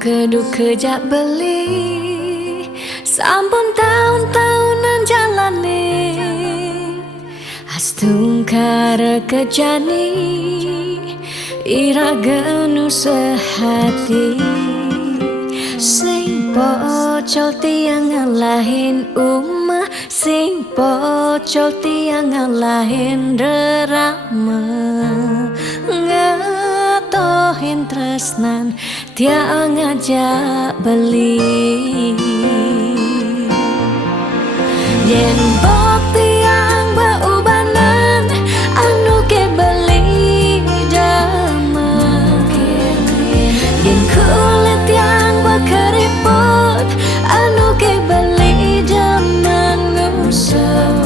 Keduk kejak beli sampun tahun-tahunan jalani astungkara kejani ira genu sehati sing pocol tiang ngalahin umah sing pocol tiang ngalahin rerama ngatohin tresnan tiang ngajak beli yen bok tiang beubanan anu ke beli dama yen kulit yang berkeriput anu ke beli dama ngusap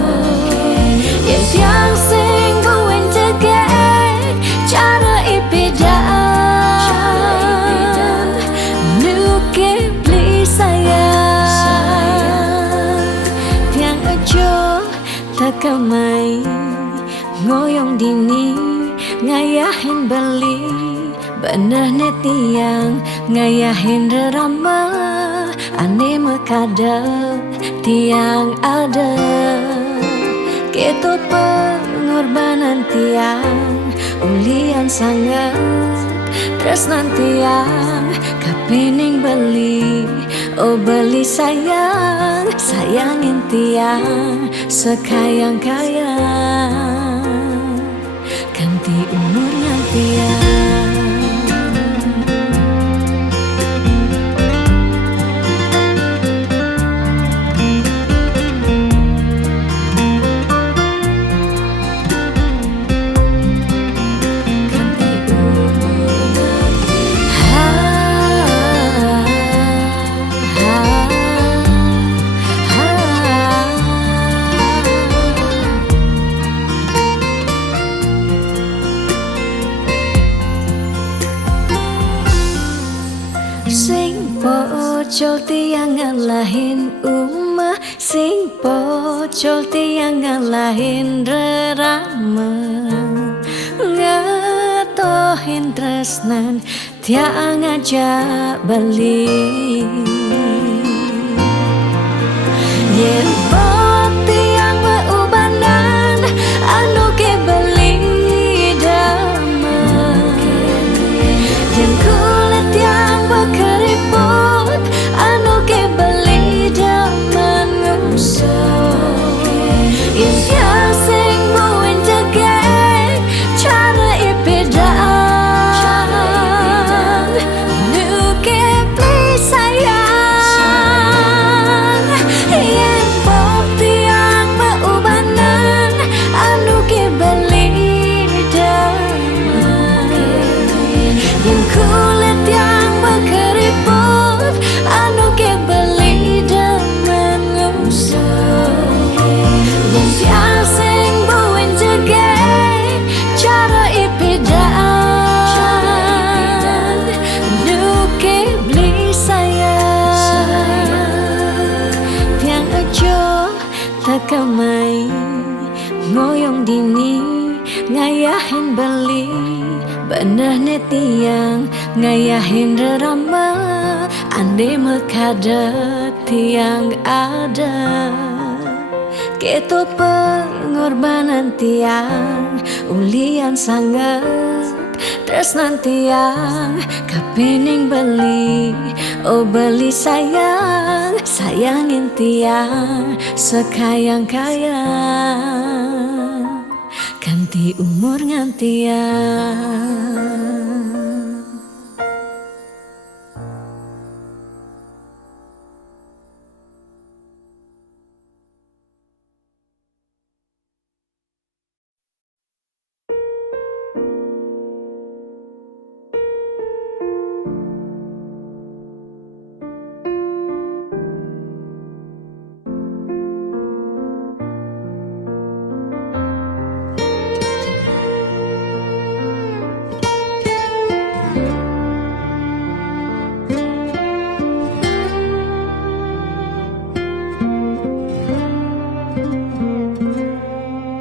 yen tiang sing buin cegek cara ipidan nu ke beli sayang tiang aja takamai ngoyong dini ngayahin beli bener tiang ngayahin rerama ane mekadep tiang ada ketut pengorbanan tiang ulian sangat tresnan tiang kapening beli oh beli sayang sayangin tiang sekayang-kayang ganti umurnya tiang sing pocol tiang ngalahin umah sing pocol tiang ngalahin rerama ngatohin tresnan tiang ngajak beli yen bok tiang beubanan anu ke beli dama yen kulit yang berkeriput anu ke beli daman ngusap yen tiang sing buin cegek cara ipidan nu ke beli sayang yen bok tiang beubanan anu ke beli daman yen kulit yang berkeriput anu ke beli daman ngusap yen tiang sing buin cegek cara ipidan nu ke beli sayang tiang aja takamai ngoyong dini ngayahin beli bener tiang ngayahin rerama ande mekadep tiang ada ketut pengorbanan tiang ulian sangat tresnan tiang kapening beli oh beli sayang sayangin tiang sekayang-kayang ganti umur ngantiang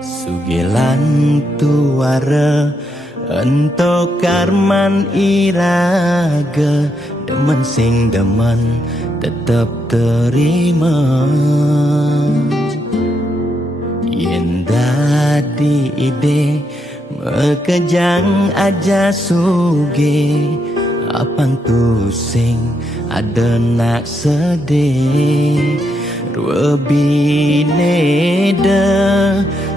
Sugelan tuara ento karman iraga demen sing demen tetep terima. Yen dadi ide mekejang aja suge, apang tu sing ada nak sedih. Dua bineda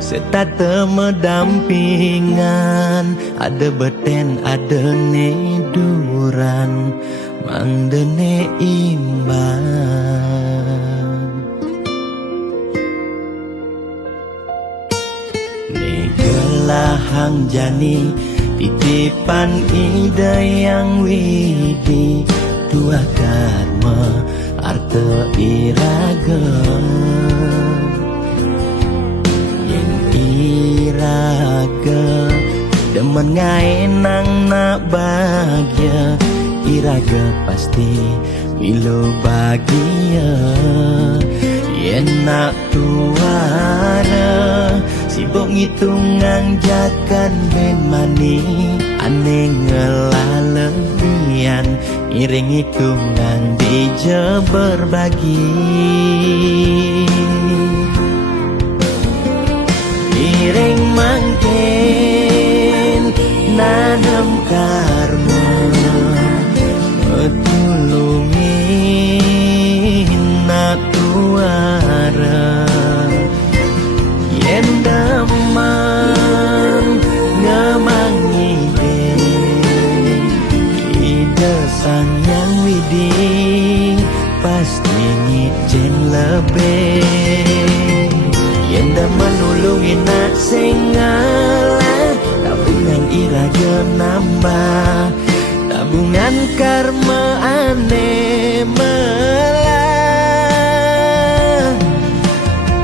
serta medampingan, ada beten ada neduran mandene imbang. Negelahang jani titipan ide yang widi, dua karma arte iraga. Yang iraga demen ngaenang nak bahagia, iraga pasti milo bahagia. Yen nak tuara sibuk ngitungan jakan ben mani, aneh ngelalebian iring hitungan dija berbagi. Iring mangken nanam karma, metulungin nak tuara. Yen daman ngemangi ide sang yang widi, pasti ngicen lebih. Yen daman nulungin nak sing ngalah, tabungan iraga nambah, tabungan karma aneh melah.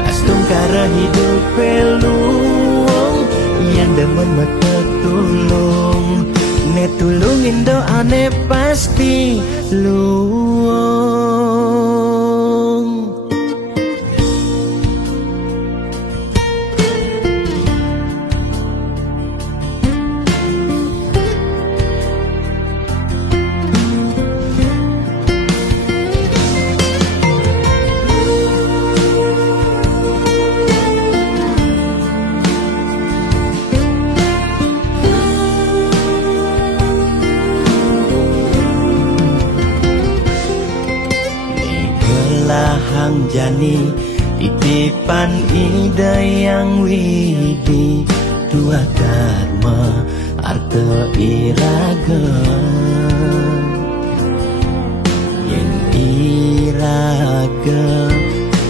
Astung kara hidup peluang, yang demen mata tulung, ne tulungin doa ne pasti luang. Hang jani titipan ide yang widi, dua karma arte iraga. Yen iraga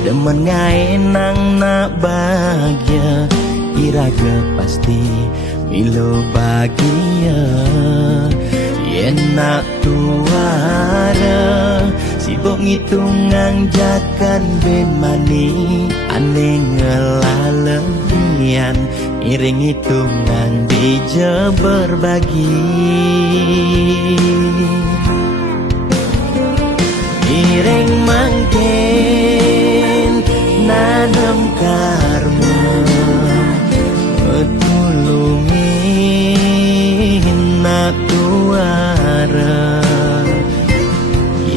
demen ngaenang nak bahagia, iraga pasti milo bahagia. Yen nak tuara sibuk ngitungan jakan ben mani, aneh ngelalebian iring hitungan dija berbagi. Iring mangken nanam karma, metulungin nak tuara.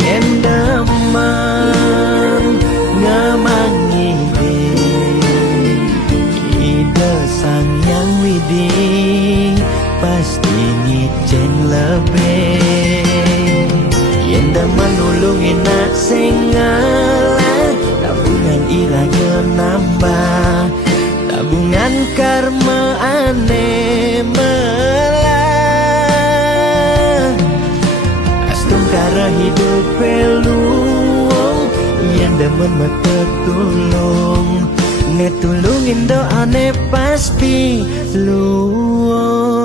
Yen daman ngemangi ide sang yang widi, pasti ngicen lebih. Yen daman nulungin nak sing ngalah, tabungan iraga nambah, tabungan karma aneh melah. Astung kara hidup peluang, yang demen mata tulung, ne tulungin doa ne pasti luang.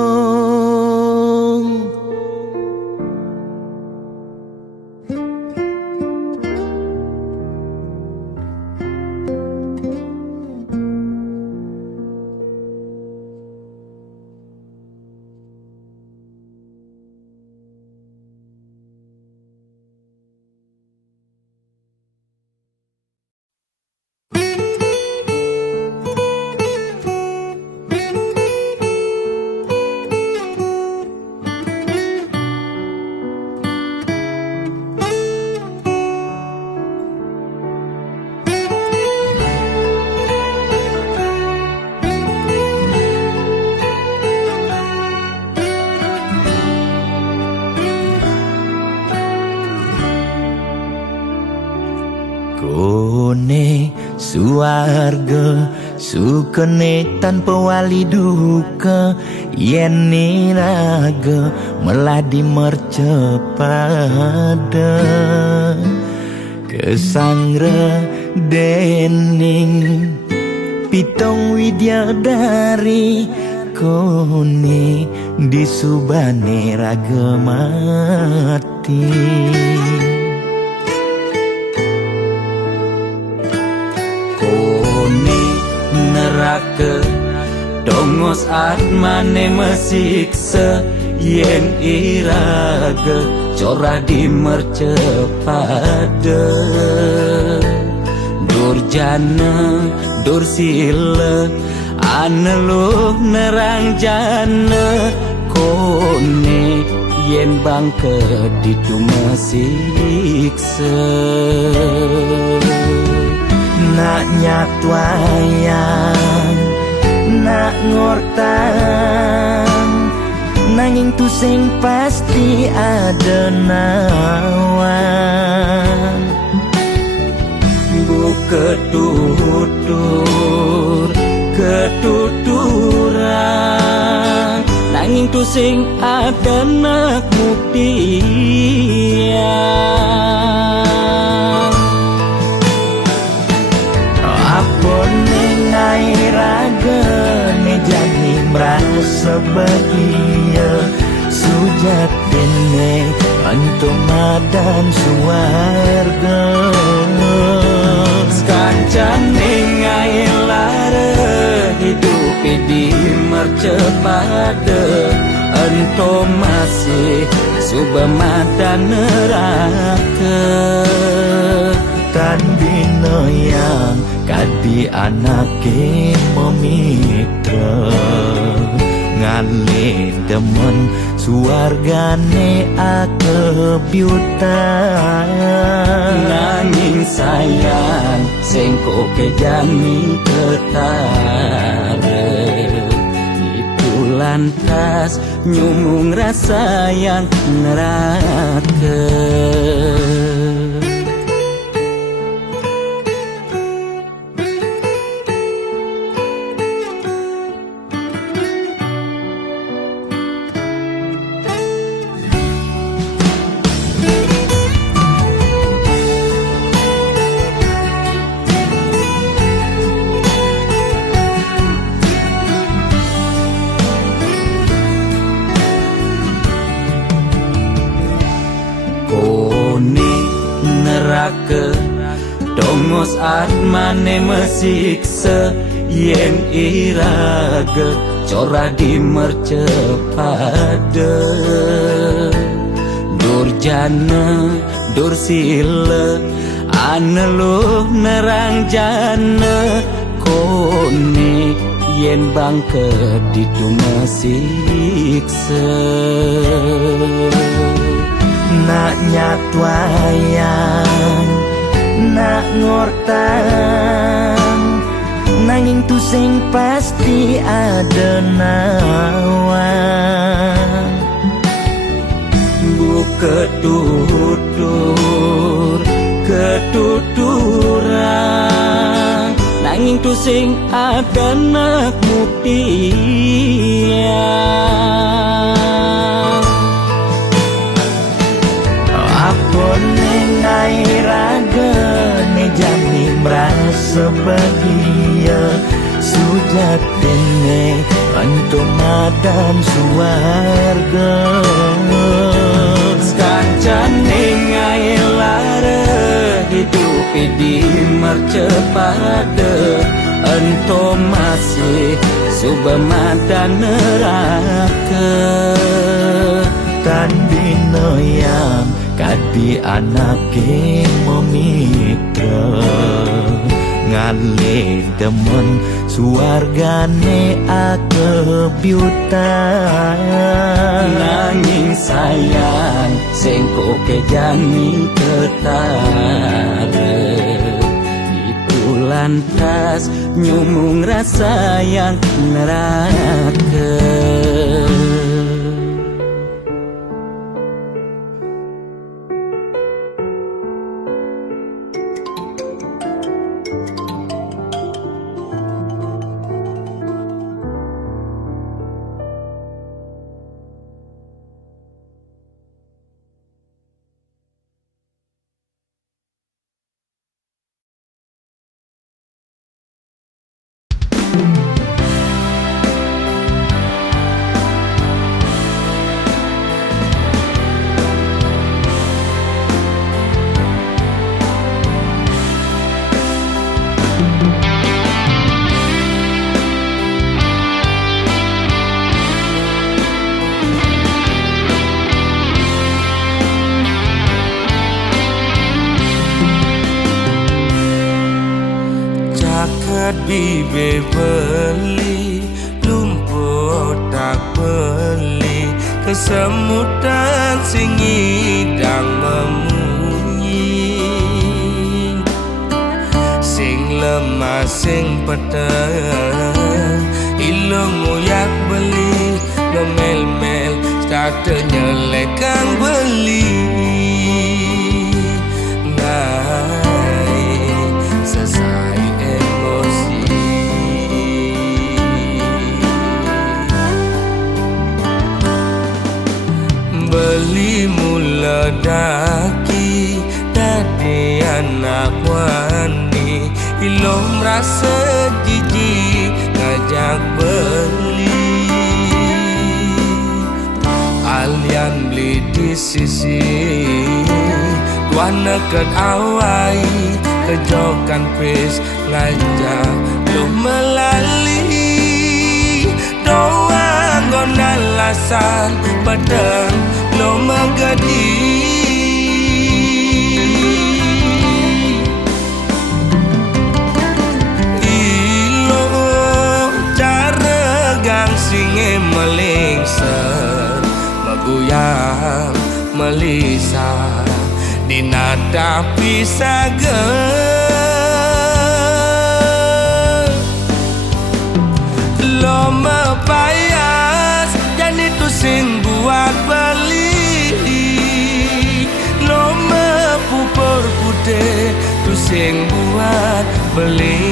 swarga sukene tanpa wali duka yen niraga meladi mercepada kesangre dening pitong widyadari kone disubane raga mati kone neraka dongos atmane mesiksa yen iraga cora di mercepada durjana dursila aneluh nerang jana kone yen bangke ditu mesiksa nak nyatwayang nak ngortang nanging tu sing pasti ada nawan bu ketuturan nanging tu sing ada nak buktian apa nengai raga ne jadi merasa bahagia sujatene antum madan suarga kancan nengai lara hidup di mercepada antum masih subamadan neraka tan bina yang kadi anake memitra ngale demen suargane akebyutan nanging sayang sengko kejami ketara itu lantas nyumung rasa yang neraka neraka dongos atmane mesiksa yen iraga cora di mercepada durjana dursila aneluh nerang jana kone yen bangke ditu mesiksa nak nyatwayang nak ngortang nanging tu sing pasti ada nawan bu ketuturan nanging tu sing ada nak buktian apa nengai raga ne jani merasa bahagia sujatene antum madan suarga kancan nengai lara hidup di mercepada antum masih subamadan neraka tan bina yang kadi anake memitra ngale demen suargane akebyutan nanging sayang sengko kejani ketara itu lantas nyumung rasa yang neraka bibe beli lumpuh tak beli kesemutan sing ngidang memunyi sing lemah sing peteng ilmu yak beli ngemel-mel start nyelekang beli selesai emosi beli mula daki tadi anak wani ilom rasa jijik ngajak beli alian beli di sisi wana ket awai kejokan pis ngajak lu melali doang gona lasan padang lo magadi ilo cara gang singe melingser maguyang melisa dinada pisaga lo mepayas dan itu sing buat beli lo mepupur putih tu sing buat beli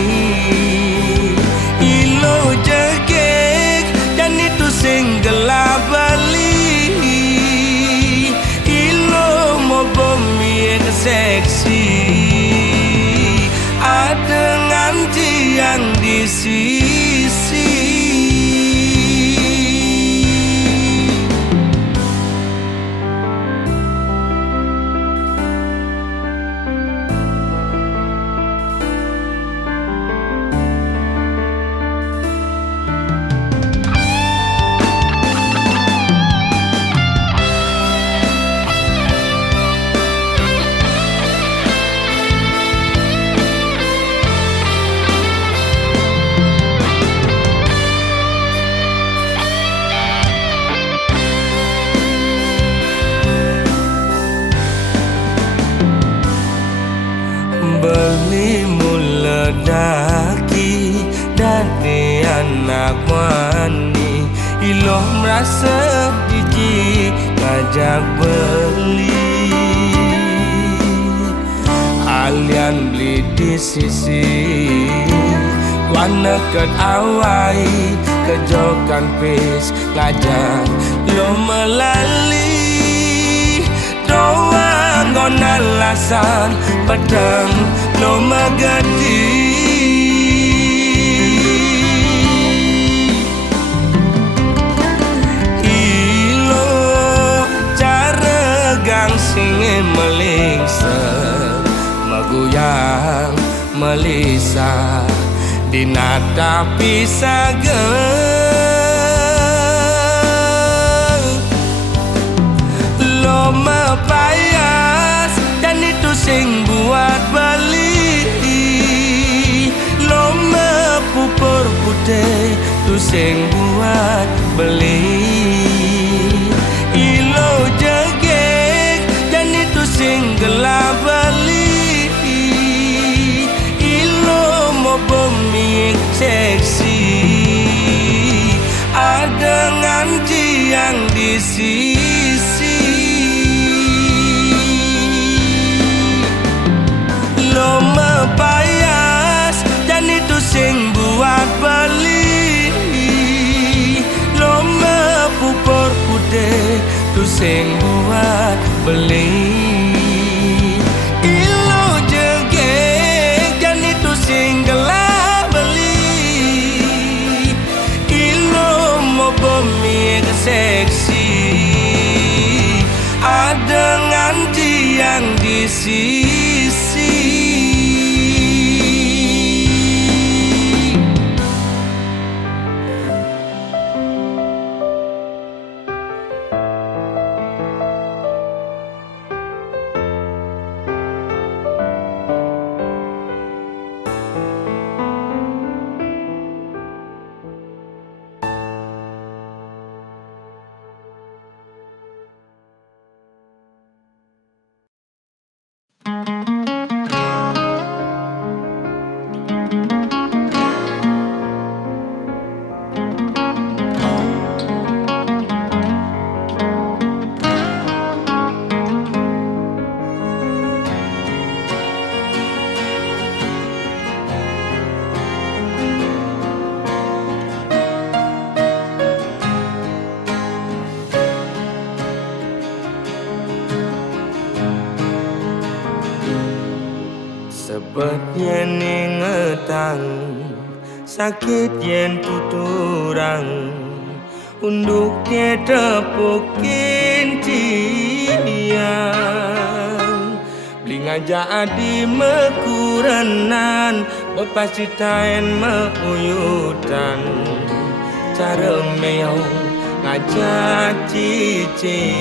ilo jegek dan itu sing gelap beli ilo mau bumi seksi ada nganti yang di sisi beli mula daki dari anak wani ilo merasa jijik ngajak beli alian beli di sisi wana ket awai kejokan pis ngajak lo melali doang gona lasan padang lo magadi ilo cara gang singe melingser maguyang melisa dinada pisaga lo mepayas dan itu sing buat beli lo mepupur putih tu sing buat beli ilo jegek dan itu sing gelap beli ilo mau bumi seksi ada nganti yang di sisi lo mepayas dan itu sing buat beli lo mepupur putih tu sing buat beli ilo jegek dan itu sing gelap beli ilo mau bumi seksi ada nganti yang di sisi Pet yen ingetang, sakit yen tuturang, unduk dia tepukin tiang. Beli ngajak adi mekurenan, bepasitain mepuyutan. Cara meong ngajak cicing,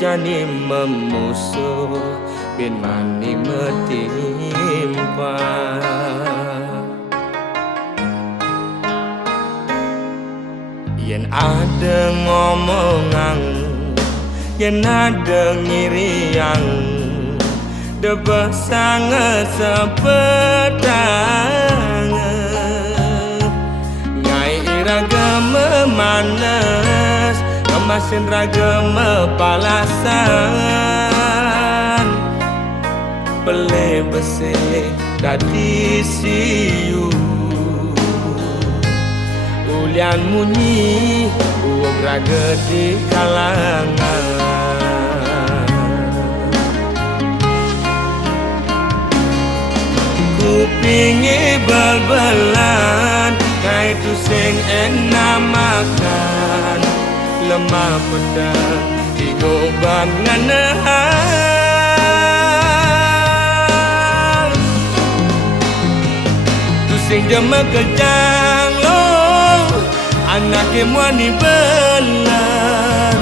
jani memusuh bin mani metimpa. Yen ada ngomongan, yen ada ngiriang, debah sangat sepedang. Ngai iraga memanas, kemasin raga mepalasan. Pele besek dadi siu, ulian munyi uog raga di kalangan. Kupingi bal-balan, ngai tu sing enak makan. Lemah pedang digoban nganahan. Sing jema kejang lo, anak emwani belan.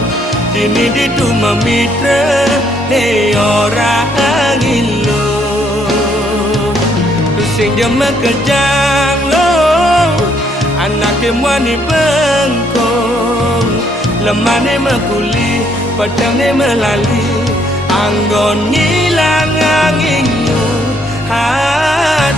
Dini ditu memitra ne orang ilo. Sing jema kejang lo, anak emwani bengkong. Lemah ne mekuli, pedang ne melali. Anggon ngilang anginmu hati.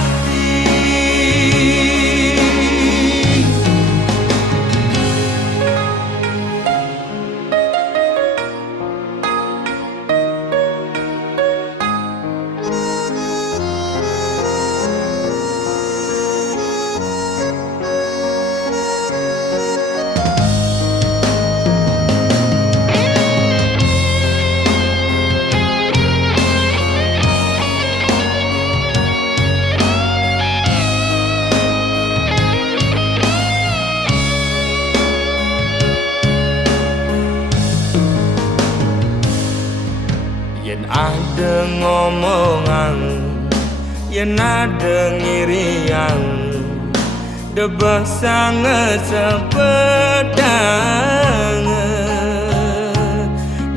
Yen ada ngomongan, yen ada ngiriang, debah sangat sepedang.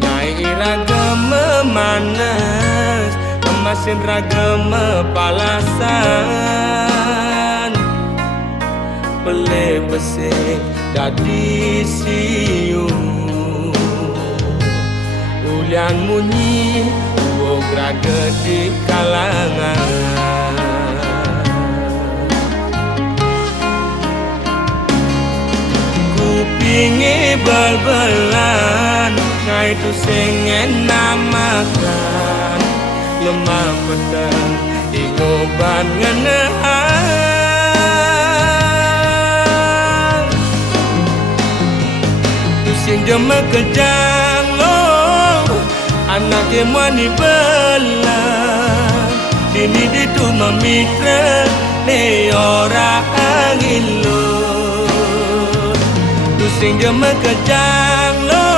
Nyai iraga memanas, kemasin raga mepalasan. Pele besek dadi siu, ulian munyi uog raga di kalangan. Kupingi bal-balan, ngai tu sing enak makan. Lemah pedang digoban nganahan. Tu sing jema kejang lo, anak emwani belan. Dini ditu memitra ne orang ilo. Tu sing jema kejang lo,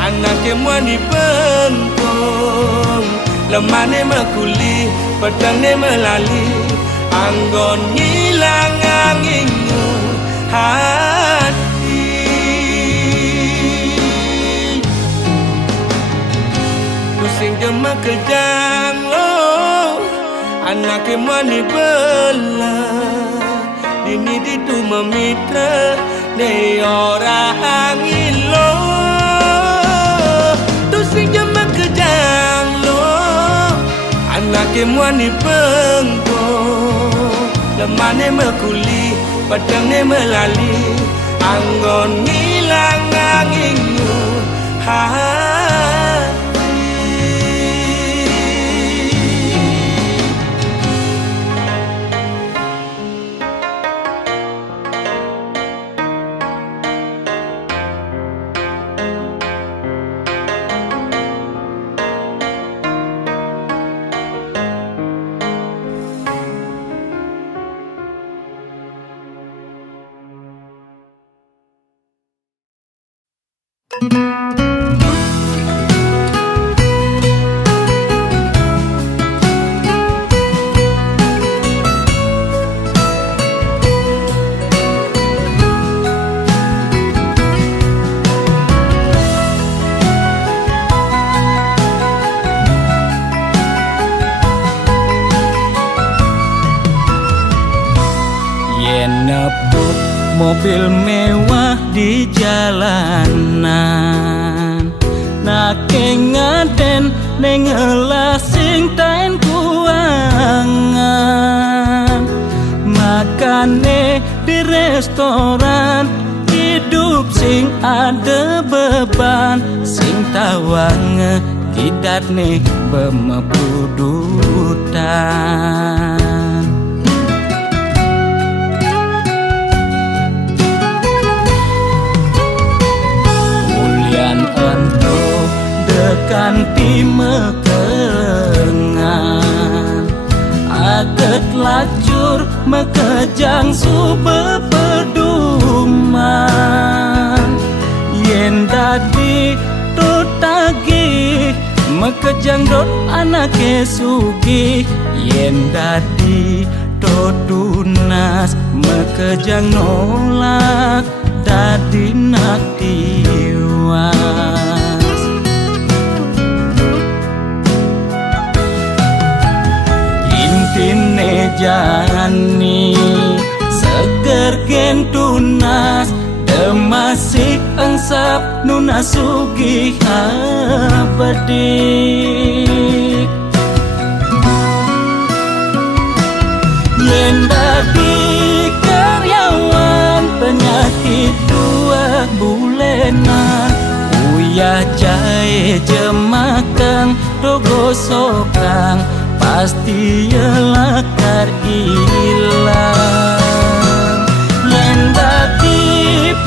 anak emwani bengkong. Lemah ne mekuli, pedang ne melali. Anggon ngilang anginmu hati. Sing jema kejang lo, anak emwani belan. Dini ditu memitra ne orang ilo. Tu sing jema kejang lo, anak emwani bengkong. Lemah ne mekuli, pedang ne melali. Anggon ngilang anginmu hati. Yen nepuk mobil mewah di jalanan, nake ngaden neng sing tain kuangan, makane di restoran hidup sing ada beban, sing tawange kidat nih bemepudutan. Ento dekan mekengan, aget lacur mekejang sube peduman. Yen dadi tutagi mekejang dot anake sugih, yen dadi tunas mekejang nolak dadi nak tiwas. Intine jani seger gen tunas, demasik engsap nunas sugih abedik. Yen dadi karyawan penyakit dua bulenan, uyah jahe jemakang dogo sokang, pasti lakar ilang. Yen dadi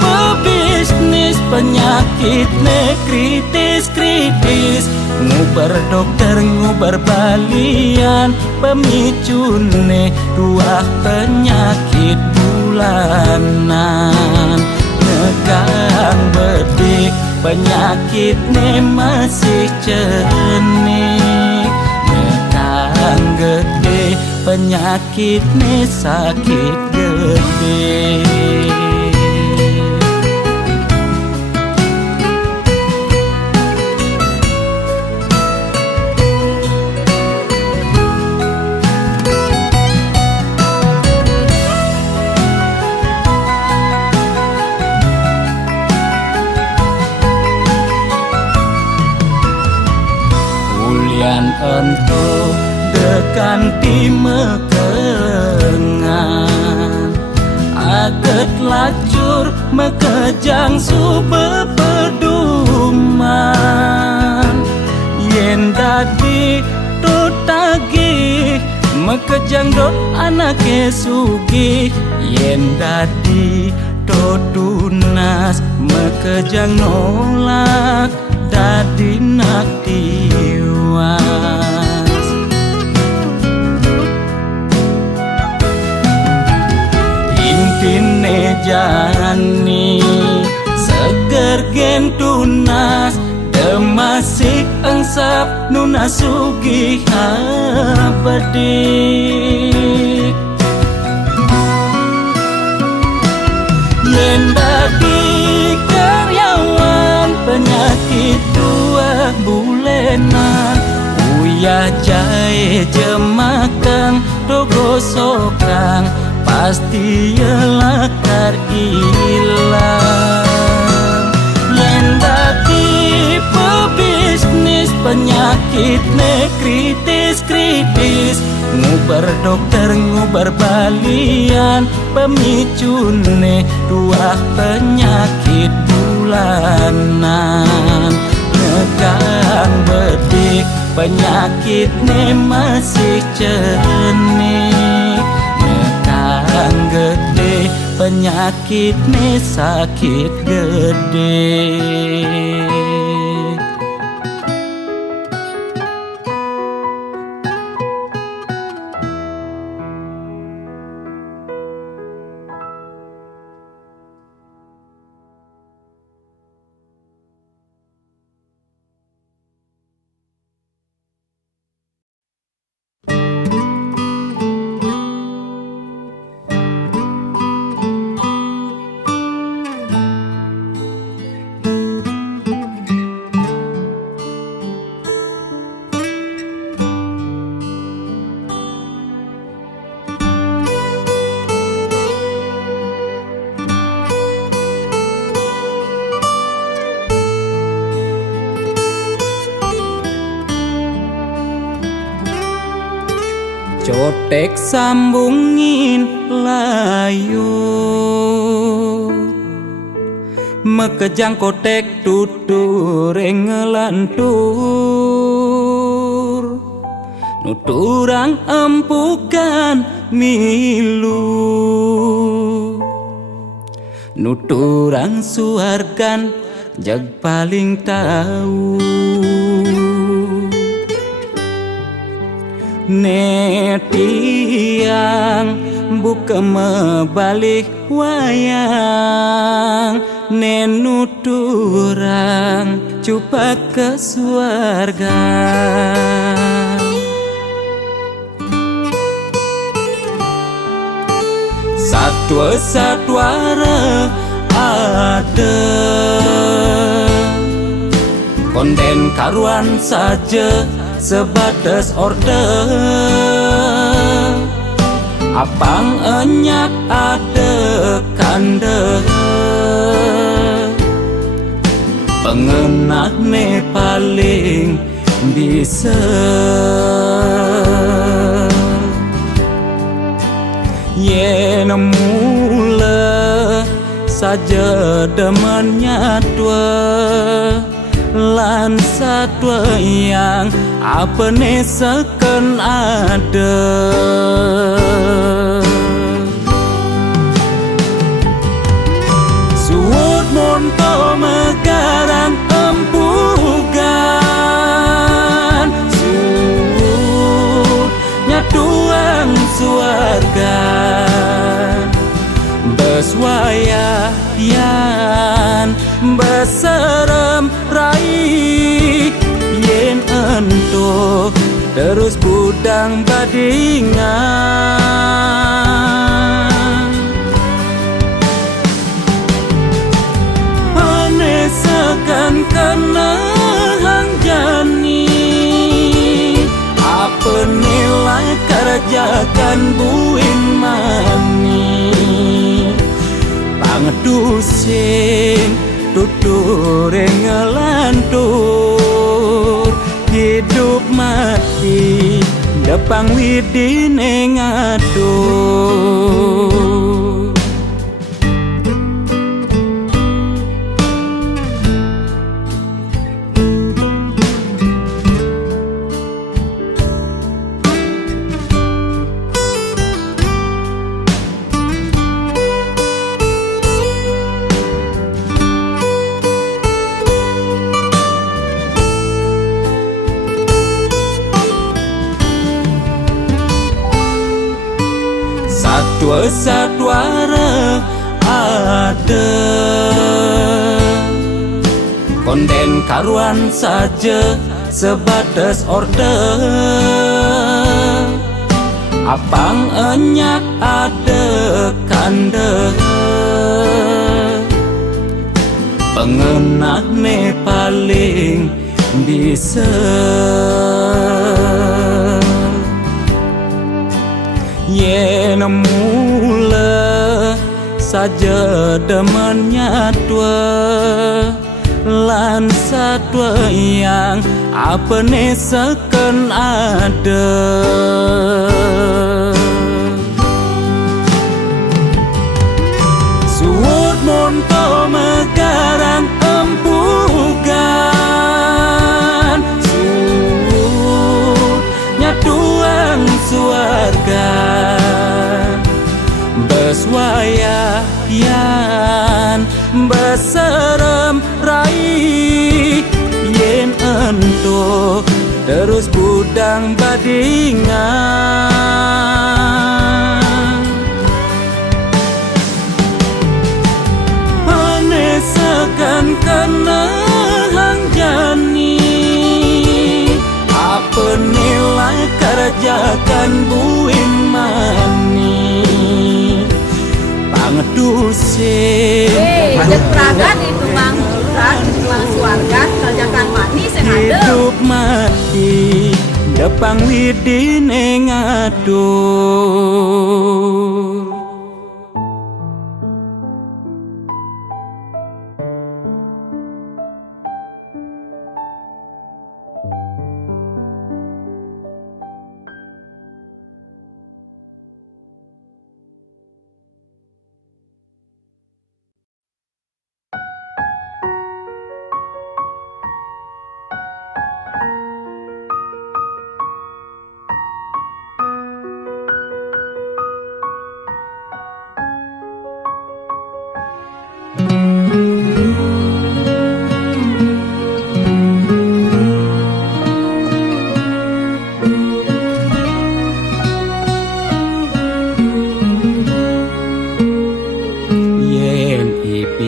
pebisnis penyakit ne kritis-kritis, ngubar dokter ngubar balian, pemicune dua penyakit bulanan. Nekang bedik penyakit ne masih cenik, nekang gede penyakit ne sakit gede. Ento dekan mekengan, aget lacur mekejang sube peduman. Yen dadi tutagi mekejang dot anake sugih, yen dadi tunas mekejang nolak dadi nak tiwas. Intine jani seger gen tunas, demasik engsap nunas sugih abedik. Yen dadi karyawan penyakit dua bulenan, uyah jahe jemakang dogo sokang, pasti lakar ilang. Yen dadi pebisnis penyakit ne kritis-kritis, ngubar dokter ngubar balian, pemicune dua penyakit bulanan. Nekang bedik penyakit ne masih cenik, nekang gede penyakit ne sakit gede. cotek sambungin layu mekejang kotek tutur ngelantur nuturang empukan milu nuturang suargan jag paling tahu netiang buka mebalik wayang nenuturang cupa ke suarga satwa-satwara ada konden karuan saja sebatas order apang enyak ada kande pengenah ne paling bisa yen mula saja demennya dua lan satwa yang apa ne seken ada suut monto megarang empugan suut nyatuang suarga beswayayan beserem rai yen ento terus budang badingan anesakan kena hang jani apa nilai kerjakan buin mani pangedusing tutur ngelantur hidup mati depang widine ngatur satwa-satwara ada konden karuan saja sebatas order apang enyak ada kande pengenah ne paling bisa yen mula saja demennya dua lan satwa yang apa ne seken ada suut monto megarang empugan suut nyatuang suarga beswayayan beserem rai yen ento terus budang badingan anesakan kena hang jani apa nilai kerjakan buin mani pangedusing Ajak peragan itu bang, bang suarga kerjakan manis yang ada. hidup mati depang widine ngatur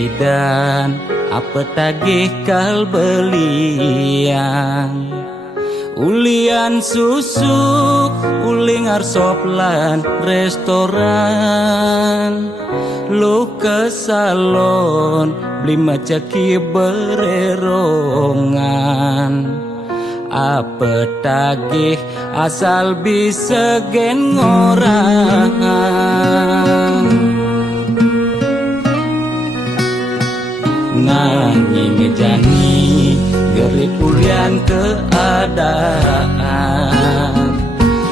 pidan apa tagih kal belian ulian susuk uling arsoplan restoran lu ke salon beli macaki bererongan apa tagih asal bisa gen orang nanging ngejani gerik ulian keadaan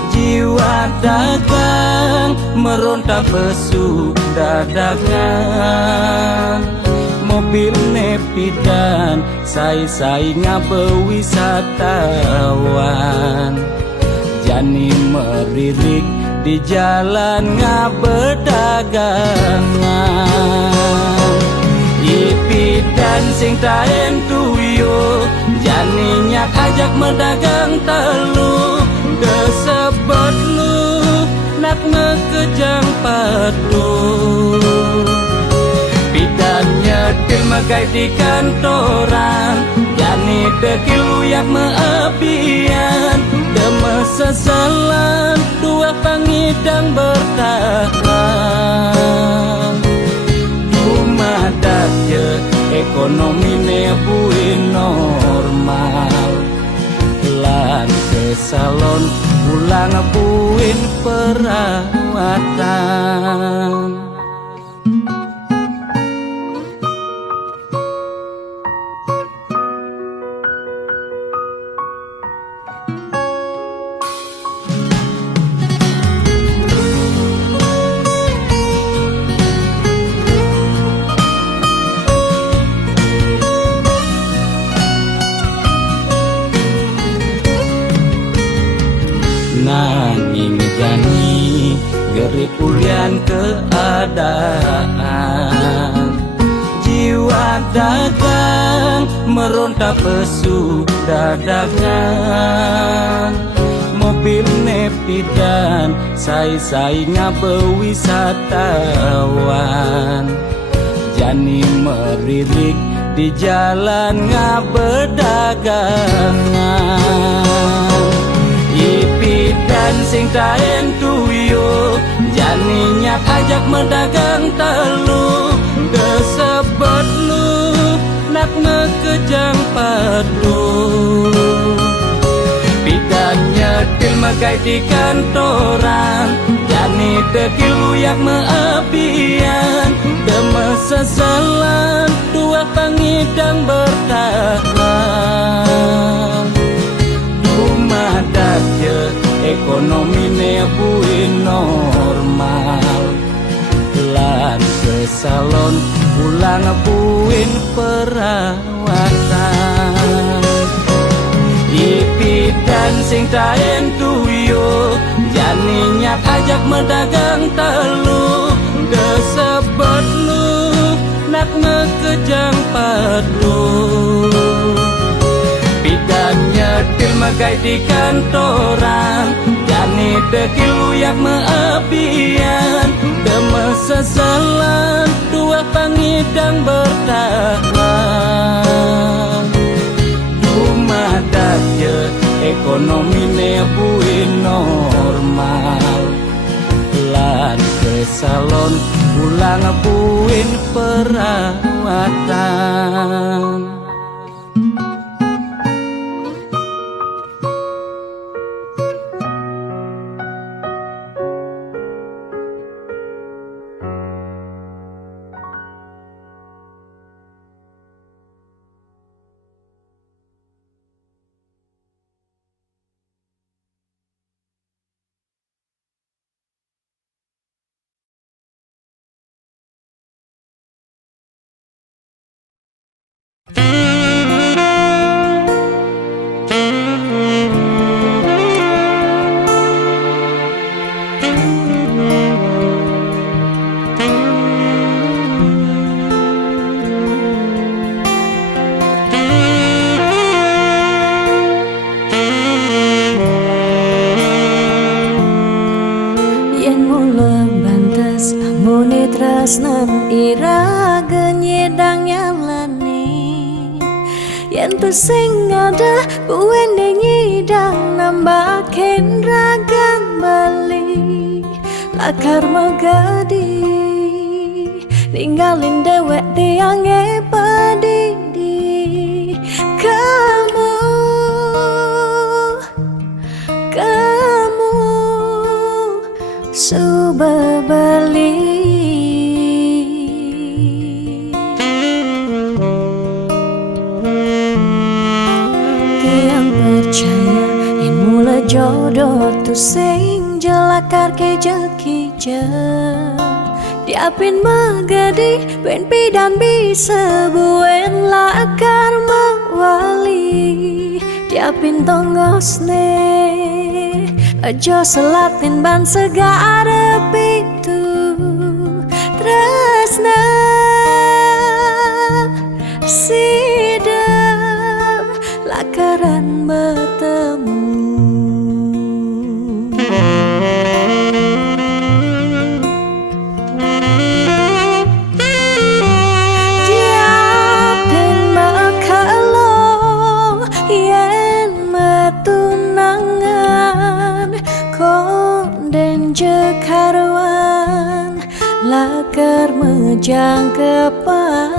jiwa dagang meronta besu dadagan mobil nepidan sai-sai ngabewisatawan jani meririk di jalan ngabedagangan ipidan sing taen tuyo jani nyak ajak mendagang telu desebet lu nak ngekejang padu pidannya til magai di kantoran jani dekil uyak meabian deme sesalan dua pangidang bertahan dumadak je ekonomi ne buin normal lan ke salon pulang buin perawatan nanging jani gerik ulian keadaan jiwa dagang meronta pesu dadagan mobil nepidan sai-sai ngabewisatawan jani meririk di jalan ngabedagangan ipidan sing taen tuyo jani nyak ajak mendagang telu desebet lu nak ngekejang padu pidannya til magai di kantoran jani dekil uyak meabian deme sesalan dua pangidang bertahan dumadak je ekonomi ne buin normal lan ke salon pulang buin perawatan ipidan sing taen tuyo jani nyak ajak mendagang telu desebet lu nak ngekejang padu pidannya til magai di kantoran jani dekil uyak meabian deme sesalan dua pangidang bertahan dumadak je ekonomi ne buin normal lan ke salon pulang buin perawatan Kentu sing ada buwene nyidang nambahin ragam bali lakar magadi ninggalin dewek tiange padidi kamu suba bali tiang percaya yang mula jodoh tu sing jelakar ke jekija diapin magadi ben pidan bisa buen lakar mawali diapin tongosne aja selatin ban segara pitu tresna sida lakaran bertemu diapin makalo yen matunangan konden jekarwan lakar mejang kepan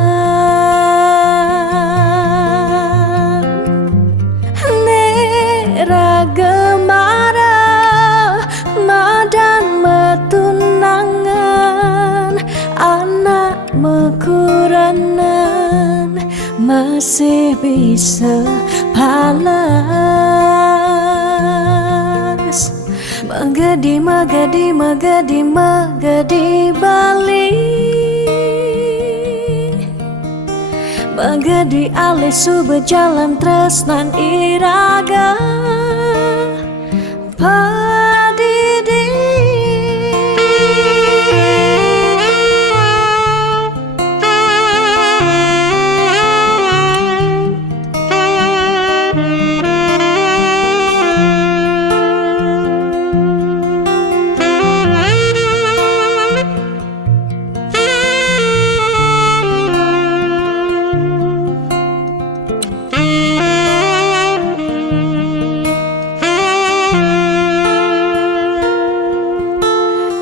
nera gemara madan metunangan anak mekuranan masih bisa palas magadi magadi magadi magadi bali magadi alis berjalan tresnan iraga padidi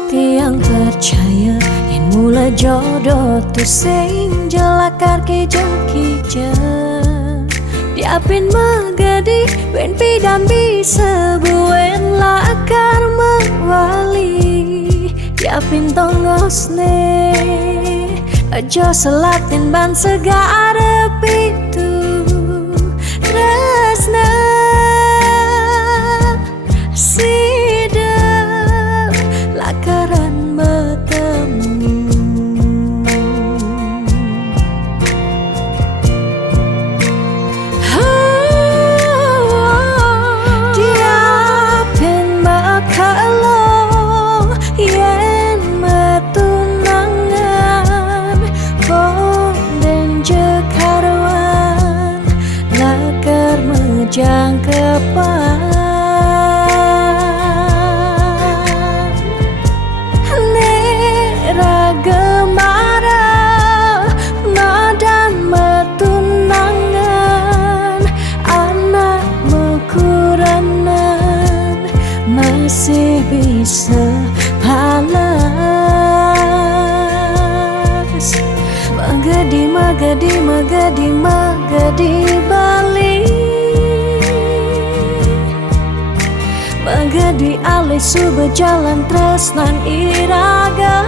tiang percaya yang mula jodoh tu sing jelakar ke jekija diapin magadi ben pidan bisa buen lakar mawali diapin tongosne aja selatin ban segara pitu tresna sida lakaran bertemu diapin makalo yen metunangan konden jekarwan lakar mejang kepan gemara madan metunangan anak mekuranan masih bisa palas magadi magadi magadi magadi bali magadi alis berjalan tresnan iraga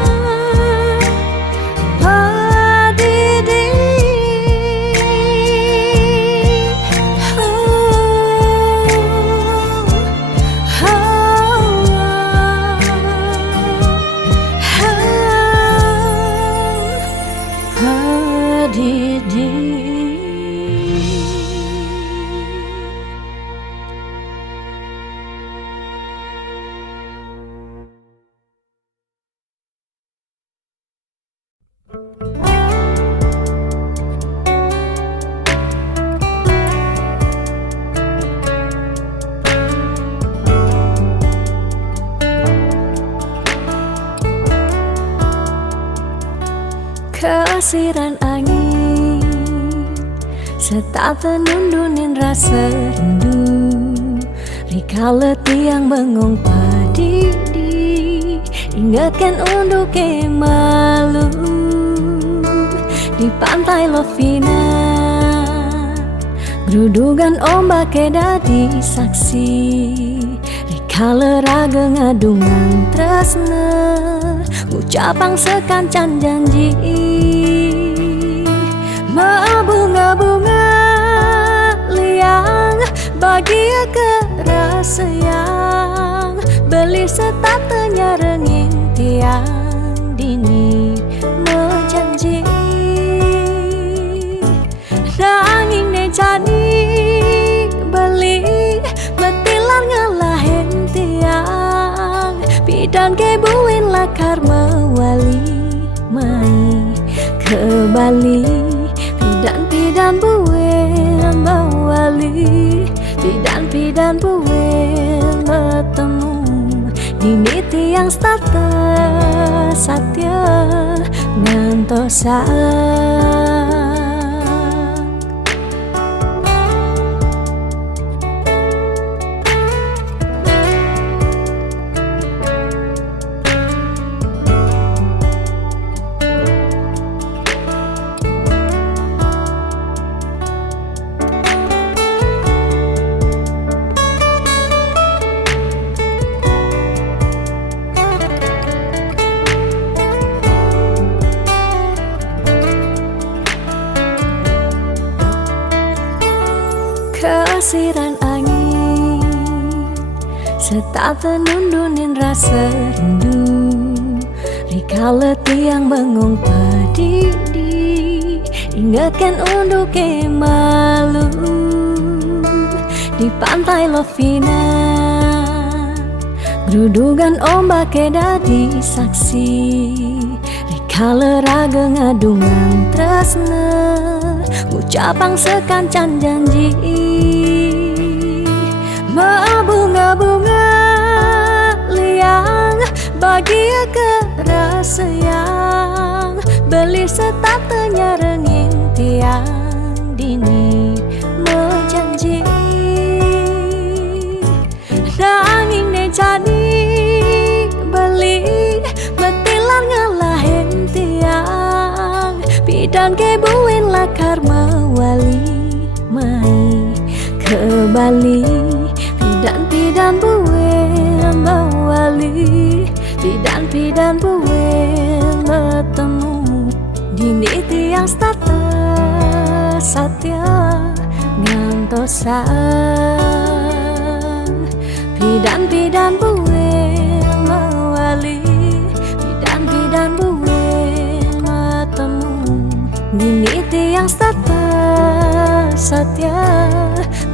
serta tenundunin rasa rindu. Rikala tiang bengong padidi, ingatkan untuk ke malu di pantai Lovina. Gerudugan ombak dadi saksi, rikala raga ngadungan tresna, ngucapang sekancan janji. Bunga-bunga liang bahagia kerasa yang beli setatenya renging tiang dini menjanji. Nanging ne jadi beli betilan ngelahin tiang bidan kebuin lakar mewali mai ke Bali. Pidan buin mewali, pidan buin bertemu dini tiang status satya ngantosan. Kesiran angin serta tenundunin rasa rindu. Rikala tiang bengong padidi, ingatkan untuk ke malu di pantai Lovina. Gerudugan ombak dadi saksi, rikala raga ngadungan tresna, ngucapang sekancan janji. Bunga-bunga liang bahagia kerasa yang beli setatenya renging tiang dini menjanji. Nanging ne jadi beli betilan ngelahin tiang bidan kebuin lakar mewali mai ke Bali. Pidan buin mewali, pidan buin bertemu dini tiang status satya ngantosan. Pidan buin mewali, pidan buin bertemu dini tiang status satya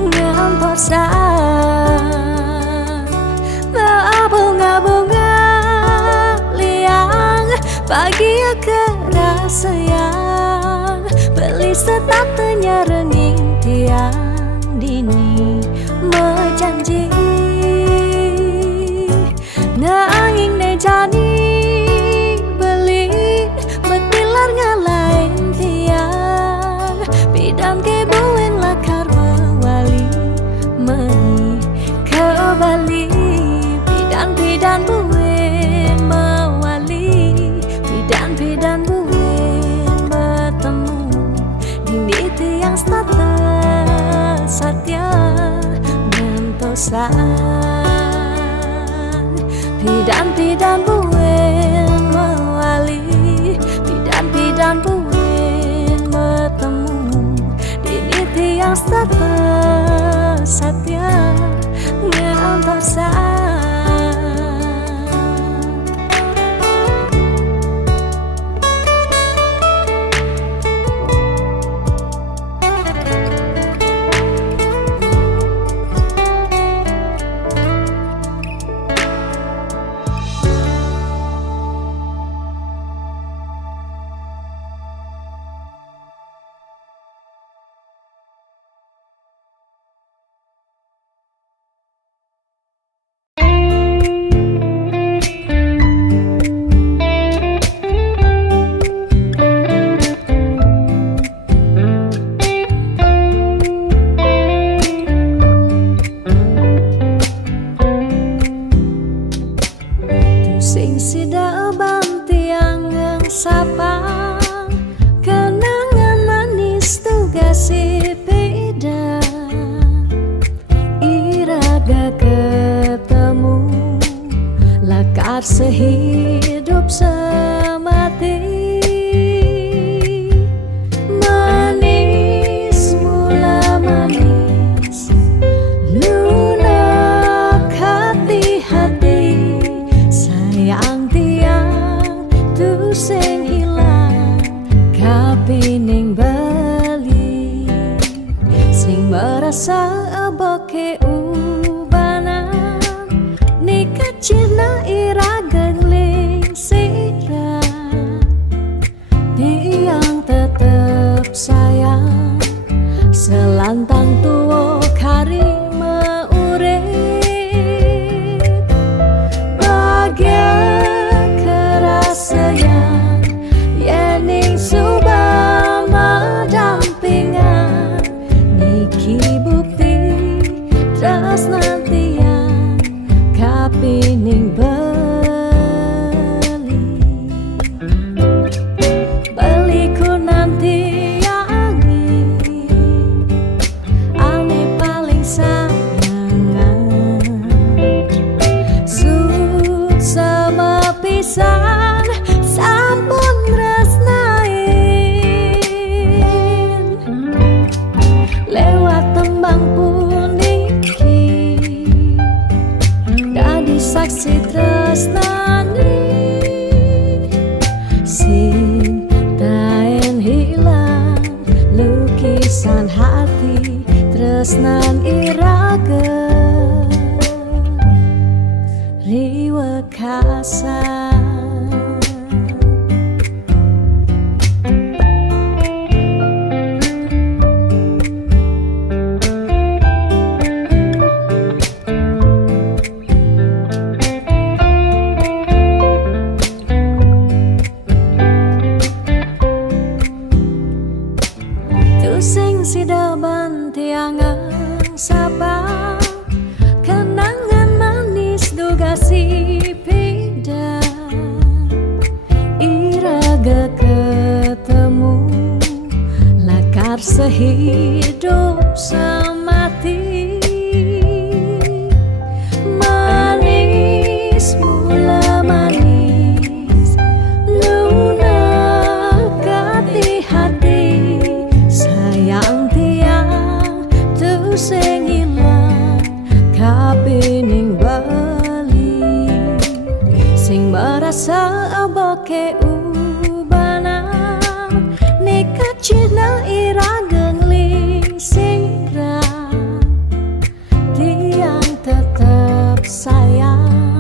ngantosan. Bunga-bunga liang bahagia kerasa yang beli setatenya renging tiang dini menjanji. Nanging ne jadi beli betilar ngalahin tiang bidan kebuin lakar mewali mai ke Bali. Pidan buin mewali, pidan buin bertemu dini tiang status satya ngantosan. Pidan buin mewali, pidan buin bertemu dini tiang status satya ngantosan. sehidup semati. Manis mula manis lunak hati-hati, sayang tiang tu sing hilang kapining bali, sing merasa aboke ubanan nikah cina ira gengling sirah, tiang tetep sayang selantang tuo kari meurip, bahagia kerasaan yening subama dampingan, niki bukti tresnantian kapining beliku nanti yangi ane paling sayangan, sut sama pisan sampun tresnain, lewat tembang puniki dadi saksi tresnani, sing taen hilang lukisan hati tresnan iraga riwekasan. Sing sidaban tiangan sapa kenangan manis duga si pindah, iraga ketemu lakar sehidup semati. Manis mula manis lunak hati-hati, sayang tiang tu sing ilang kapining bali, sing merasa aboke ubanan nikah cina ira gengling sirah, tiang tetep sayang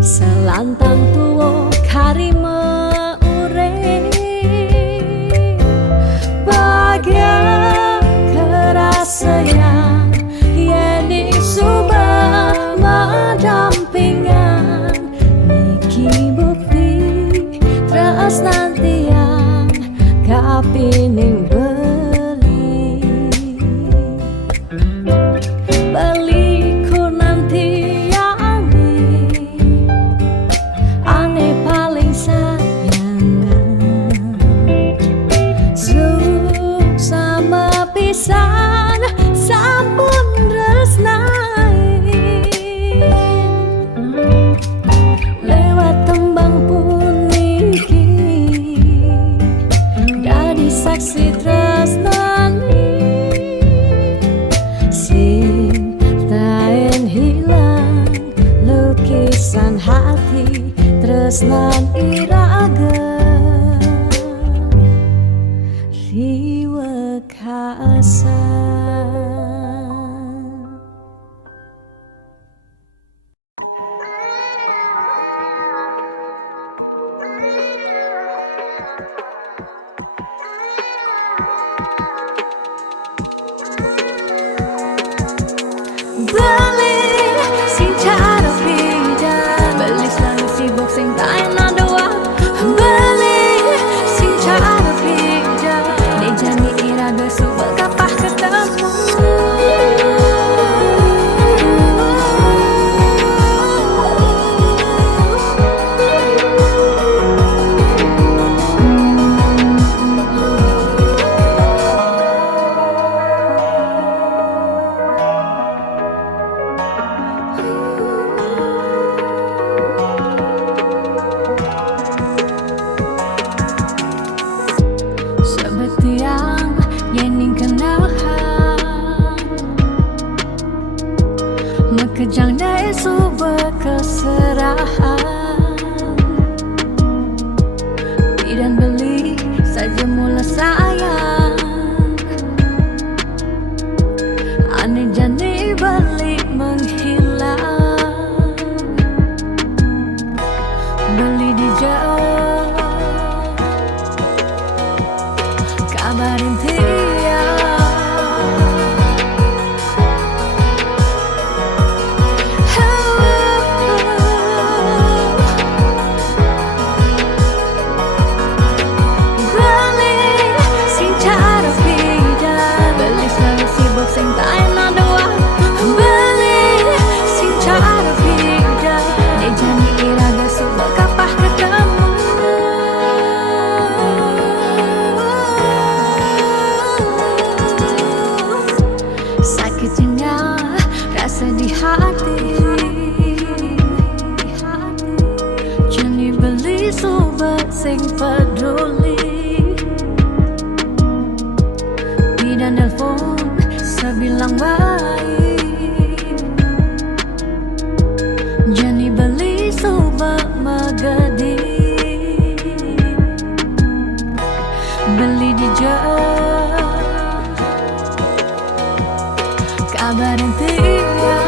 selantang tuo kari meurip, bahagia kerasaan yening subama dampingan, niki bukti tresnantian kapining beliku nanti yangi ane paling sayangan, suk sama pisan sampun tresnain, lewat tembang puniki dadi saksi tresnani, sing taen hilang lukisan hati tresnan iraga riwekasan. Beli sing cara pindah, beli selalu sibuk sing taen doa, beli sing cara pindah, ni jani iraga subel kapah kata Makejang dai suba keserahan, bidan beli saja mula sayang. Aneh jani balik menghilang, beli di jauh kabarin tiang. Sing tak enak doa beli sing cara beda dia jani iraga suka kapah ketemu. Sakitnya rasa di hati, jani beli sobat sing peduli, bidan nelfon bilang baik, jani beli sobat magadi, beli di jauh kabarin tiang.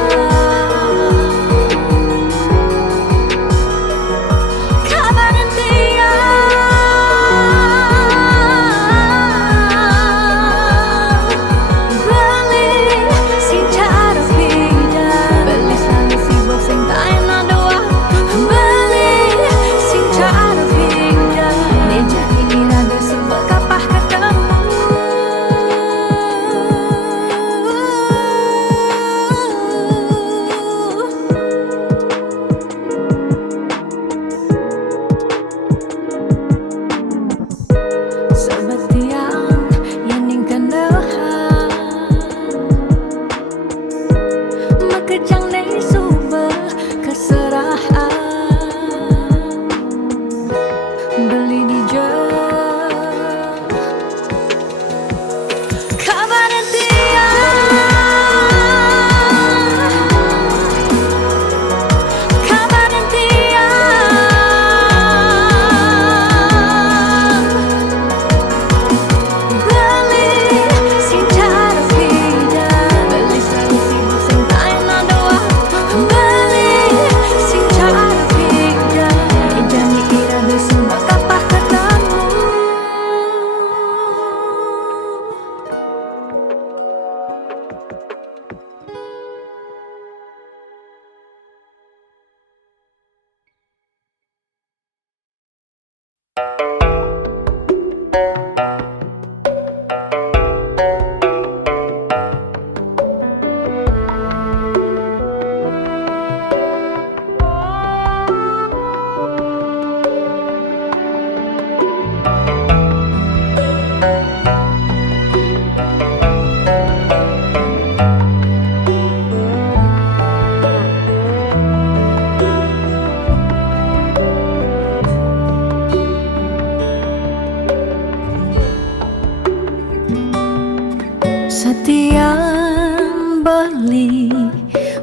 Setiap beli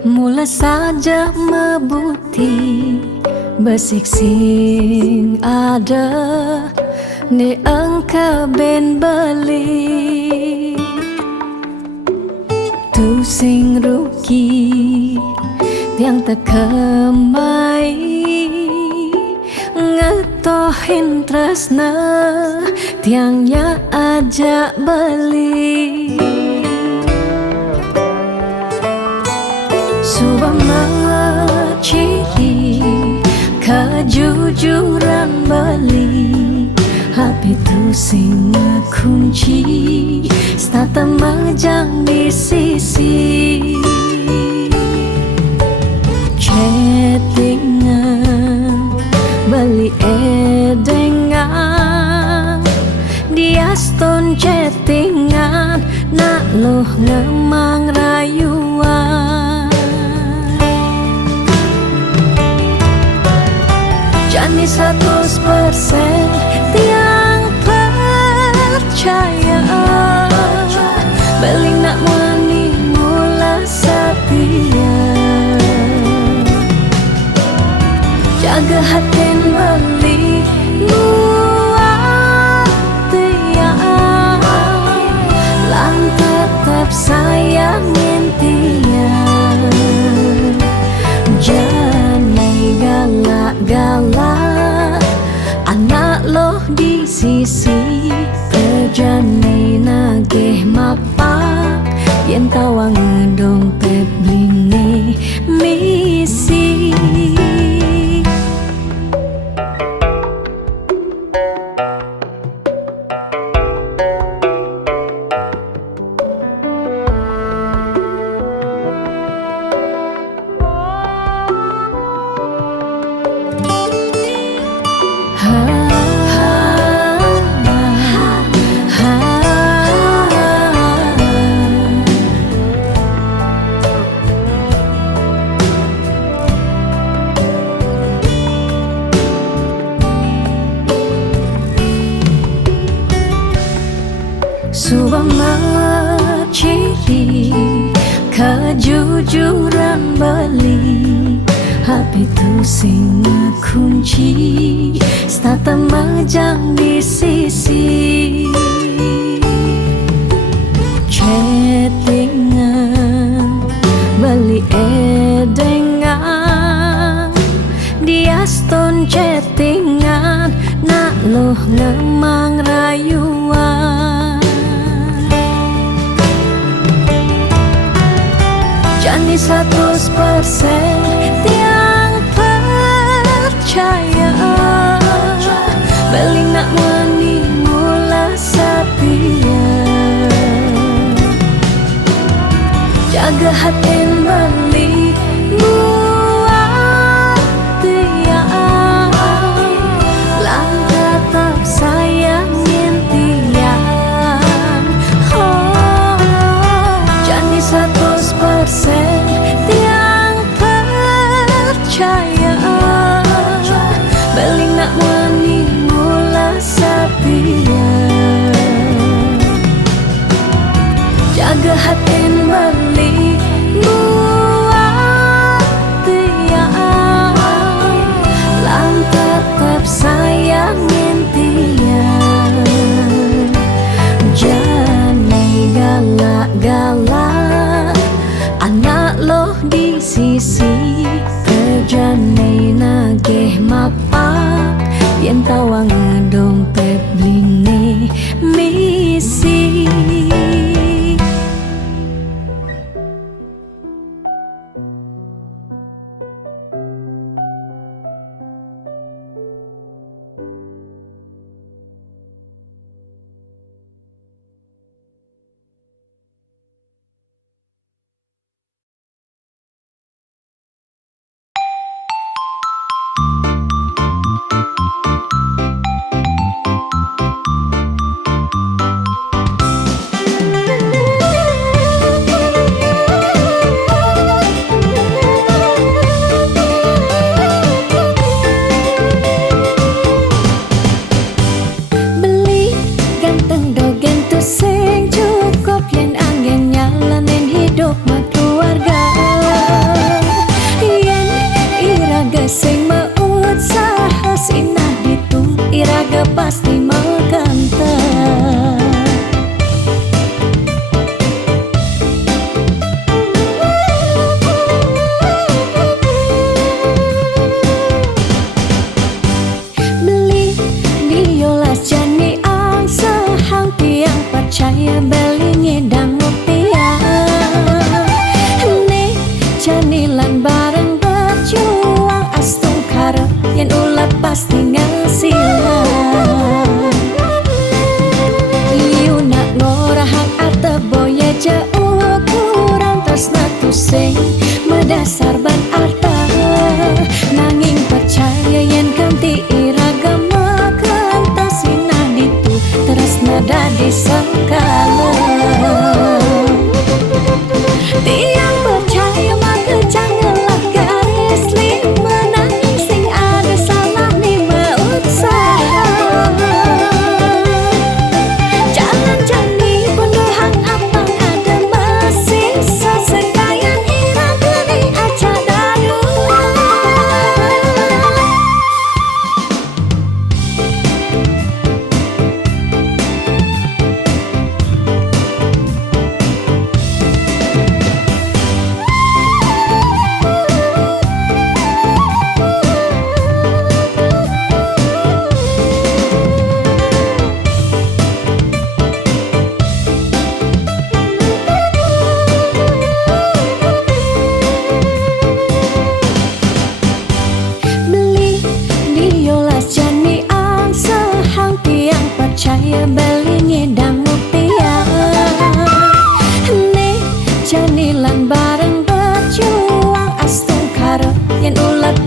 mula saja mebuti besik sing ada ni engkau ben beli tu sing rugi yang tak kemai ngetohin tresna tiangnya ajak beli. Subang ciri kejujuran beli, hati tu sing kunci stata majang di sisi chattingan beli edengan dia stone chattingan nak loh ngemang rayuan. Jani 100% tiang percaya beling nak wani mula setia sayang intian. Jangan galak-galak, anak loh di sisi terjani nagih mapak, yen tawang dompet blingi misi. Subama ciri kejujuran beli, HP tu sing kunci, stata majang di sisi. Chattingan beli edengan, dia stone chattingan, nak loh ngemang rayuan. Jani 100% tiang percaya, beling nak mani mula setia. Jaga hati beli buat tiang, lang tetap sayangin tiang. Oh, Jani 100% tiang percaya, beling nak mani mula setia. Jaga hati beli buat tiang, lang tetap sayangin tiang. Jangan galak-galak, anak loh di sisi terjani nagih mapak, yen tawang dompet blingi misi. Pasti mengkanta. Beli diolas jani ang sehang tiang percaya beli ngedang tiang. Nih janilan bareng berjuang astung karep yen ulat pasti ngasilan. Sing medasar ban arta, nanging percaya yen kanti iragama kantasina ditu teras nada disangkala. Tiang percaya maka janganlah garis lima, nanging sing ada salah ni usaha. Jangan jani penuhan apa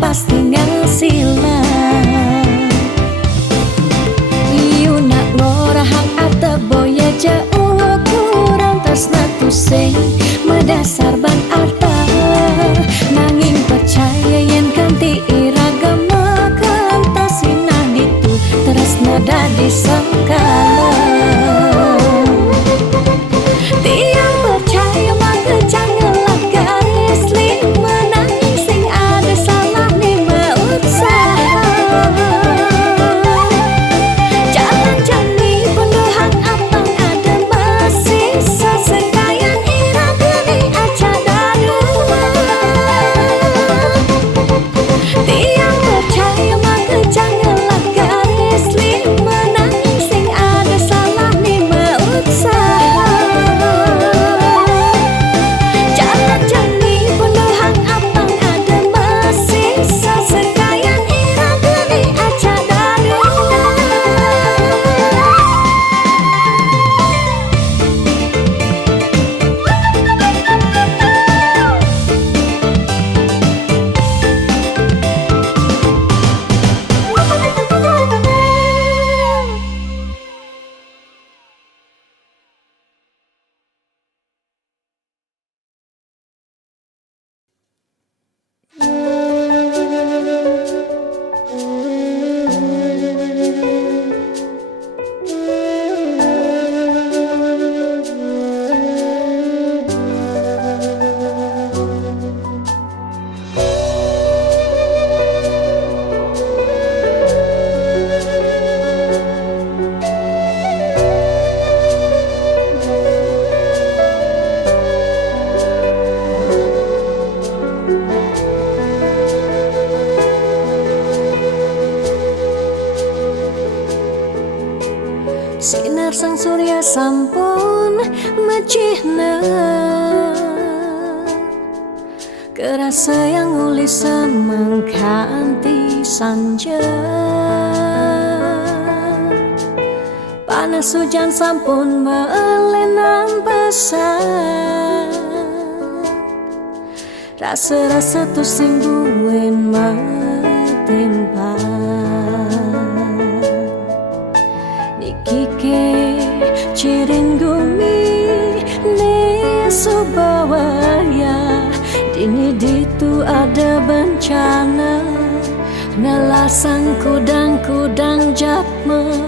pasti ngasila. Iu nak ngorahang arta boya jauh kurang tresna tu sing medasar ban arta. Nanging percaya yen kanti iragama kantasina ditu tresna dadi sangkala. Tiang percaya maka janganlah garis lima, nanging sing ada salah lima usaha. Jalan jani pendohang apang ada masih sesekayan iragani aja dadua. Tiang percaya maka janganlah garis lima, nanging sing ada salah lima usaha. Jalan jani pendohang apang ada masih sesekayan iragani aja dadua. Sinar sang surya sampun mejihna, kerasa yang uli semangkanti sanja. Panas hujan sampun melenang pesan, rasa-rasa tu sing buin metimpa. Kike cirin gumi ne subawaya, dini ditu ada bencana. Nelasang kudang-kudang jatme,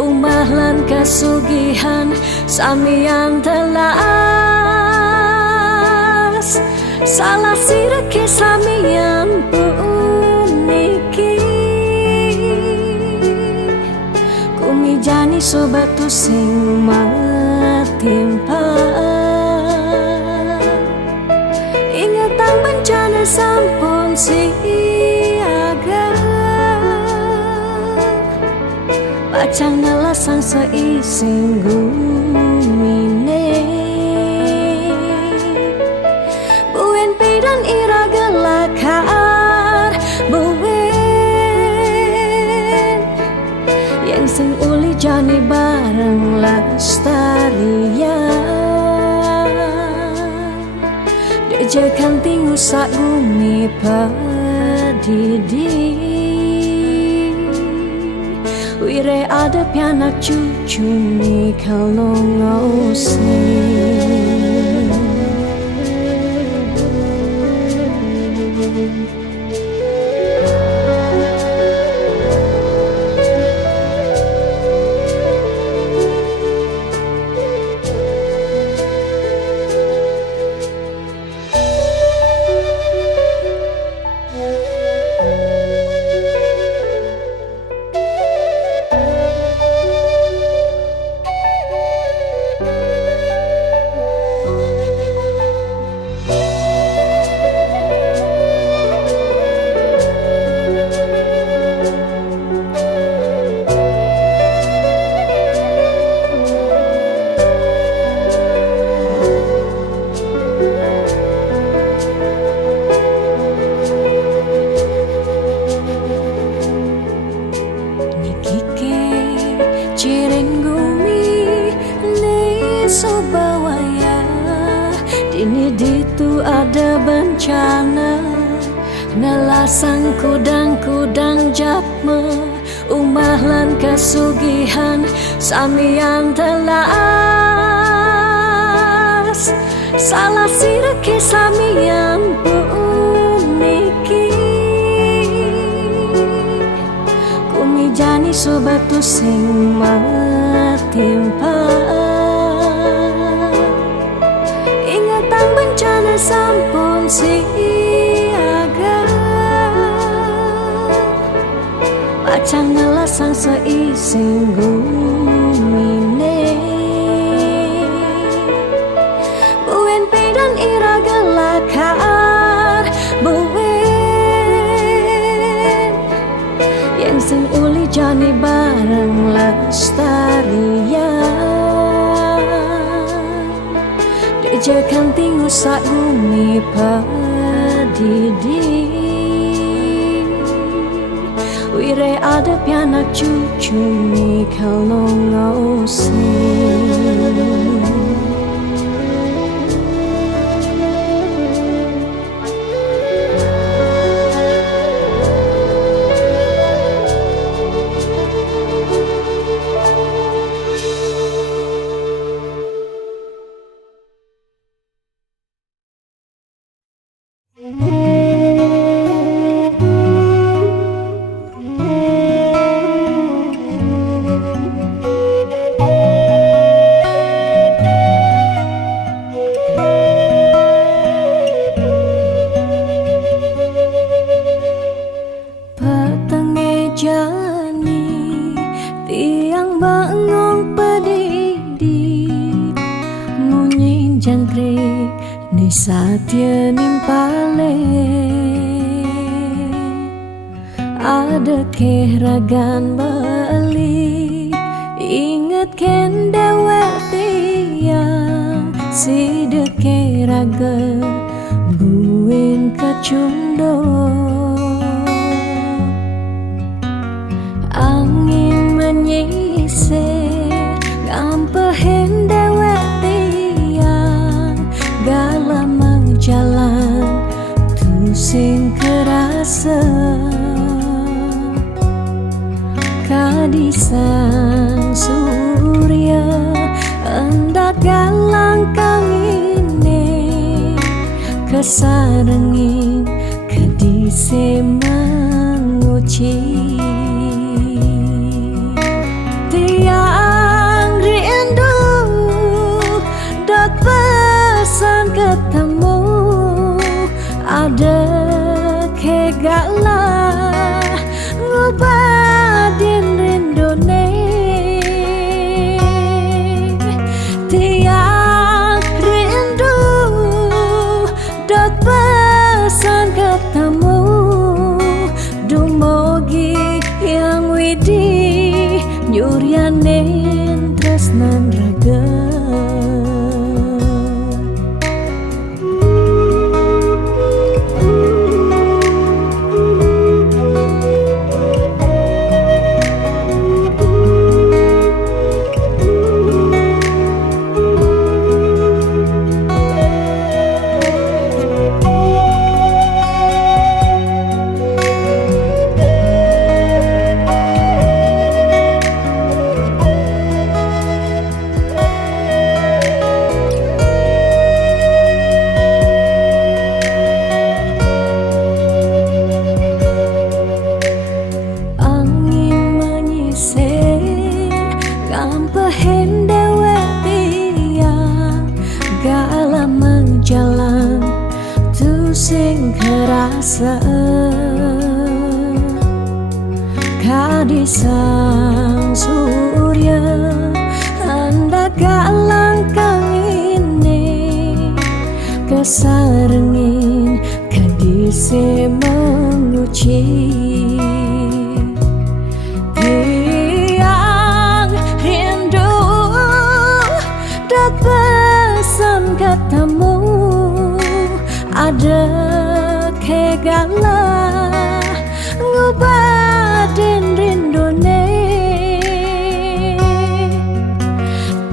umah lan kasugihan samian telas. Salah sirake samian puniki, jani sobat tu sing matimpa. Ingatan bencana sampun siaga, pacang nelasang seising gumine. Buen pidan iraga lakar buen yang sing uli jani bareng lestaria. Dejekan tingu sak gumi padidi, wire ada pianak cucu ni kalau ngosing. Nelasang kudang-kudang japme umah lan kasugihan samian telas salah sireke samian puniki kumijani sobatu sing matimpa ingatan bencana sampun siaga pacang nelasang seising gumine buen pedan iraga lakar buen yang sing uli jani bareng lestarian dejakan tingu sak gumi padidi wire ada pianak cucu ni kalau ngosin Satya nimpale ada kehragan bali inget ken dewek tiang si deke raga buin kacundo angin menyisir ngampehen dewek tiang galam jalan tu sing kerasa kadisan surya hendak galang kangine kesarengin kedise menguci tiang rindu dot pesan ketemu ada kegala ngubadin rindone tiang rindu dot pesan ketemu dumogi yang widi nyuryanin tresnan raga jalan tu sing kerasa kadisang surya hendak galang kangine kesarengin kadise menguci tiang rindu dat pesan ketemu ada kegala ngubadin rindone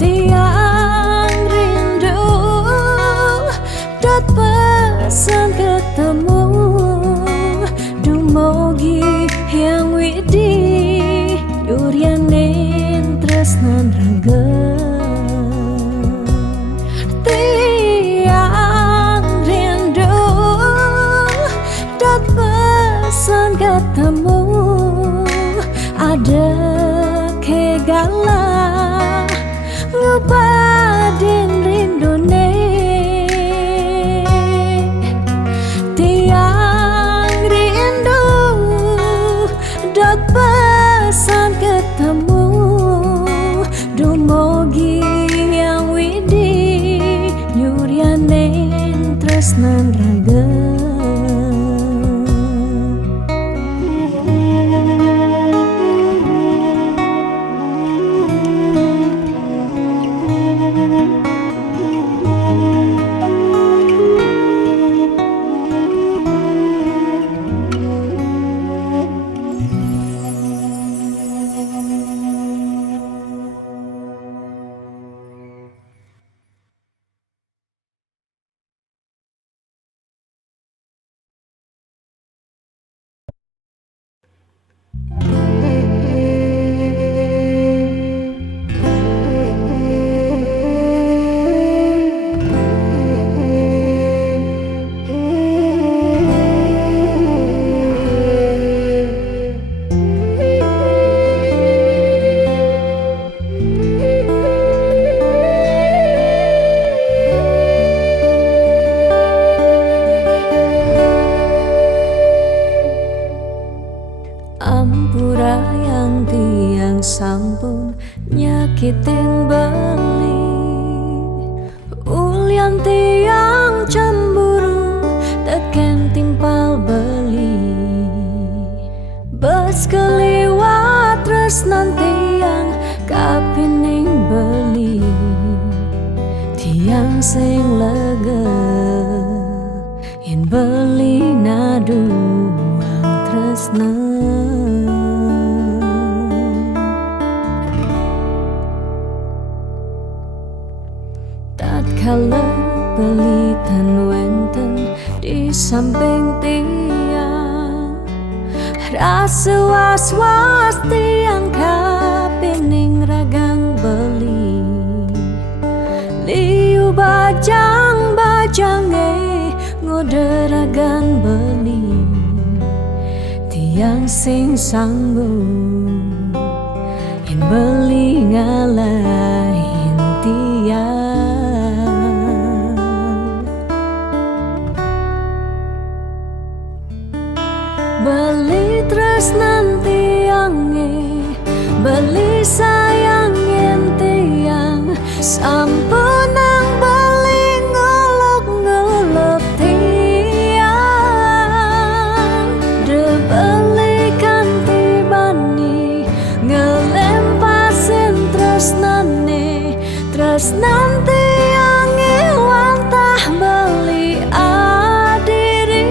tiang rindu dat pesan ketemu pesan ketemu ada kegala ngepadin rindune tiang rindu dok pesan ketemu dumogi yang widi nyurianen tresnan raga. Ampura yang tiang sampun nyakitin beli ulian tiang cemburu teken timpal beli bes keliwat tresnan tiang kapining beli tiang sing lega yen beli naduang tresnan tatkala pelitan wenten di samping tiang rasa was-was tiang kapining ragang beli liu bajang-bajange ngoderagan beli tiang sing sanggup yen beli ngalahin tiang beli tresnan tiange beli sayangin tiang sampun nang beli ngolok-ngolok tiang de beli kanti bani ngelempasin tresnane tresnan tiange wantah beli adiri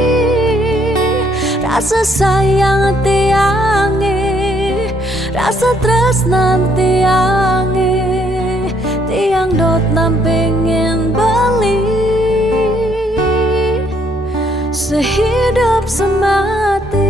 rasa sayang tiange rasa tresnan tiange tiang dot nampingin beli sehidup semati.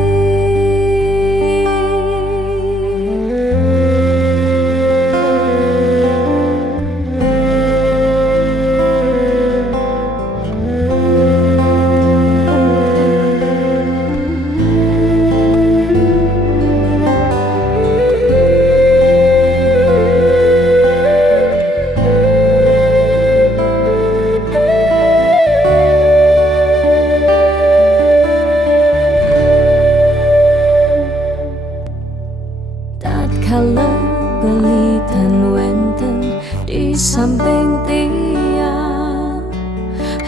Tatkala pelitan wenten di samping tiang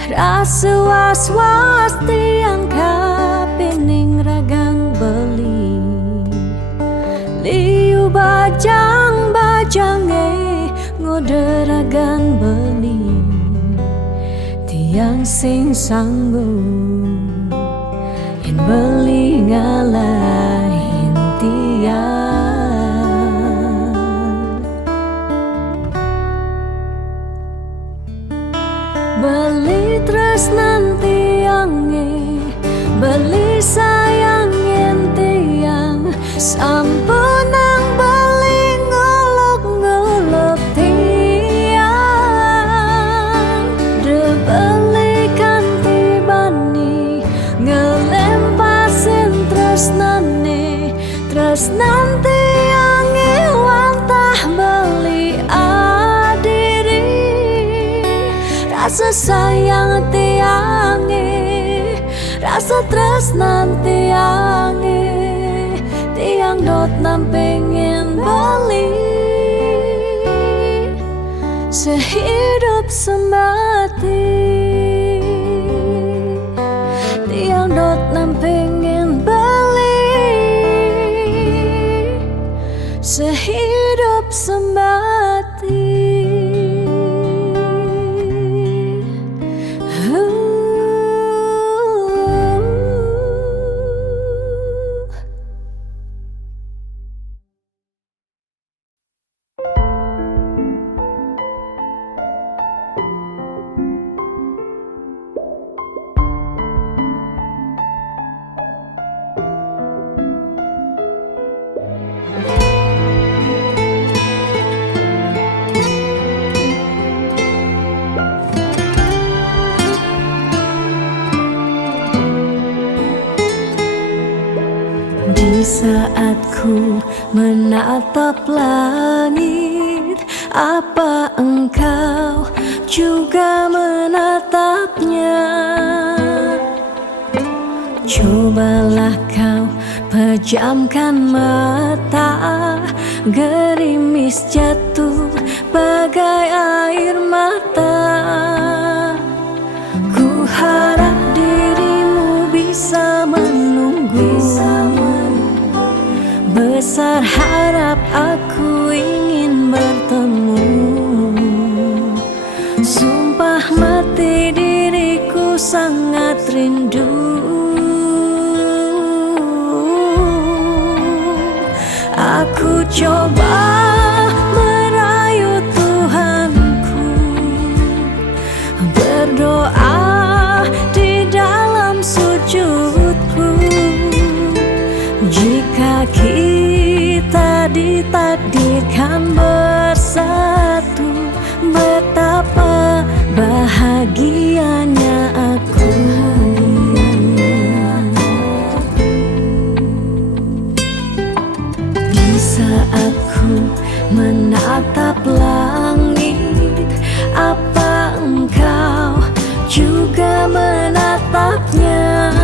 rasa was-was tiang kapining ragang beli liu bajang-bajange ngoderagan beli tiang sing sanggup yen beli ngalahin tiang beli tresnan tiange beli sayangin tiang sampun nang beli ngolok-ngolok tiang de beli kanti bani ngelempasin tresnan terus nanti ange wantah beli adiri rasa sayang tiange rasa tresnan tiange tiang dot nam pengen bali sehidup semati tiang dot nam pengen bali sehidup semati. Di saat ku menatap langit, apa engkau juga menatapnya? Cobalah kau pejamkan mata, gerimis jatuh bagai air mata. Ku harap dirimu bisa menunggu. Besar harap aku ingin bertemu. Sumpah mati diriku sangat rindu. Aku coba merayu Tuhanku, berdoa di dalam sujudku. Jika kita ditakdirkan bersatu, betapa bahagianya aku. Di saat ku menatap langit, apa engkau juga menatapnya?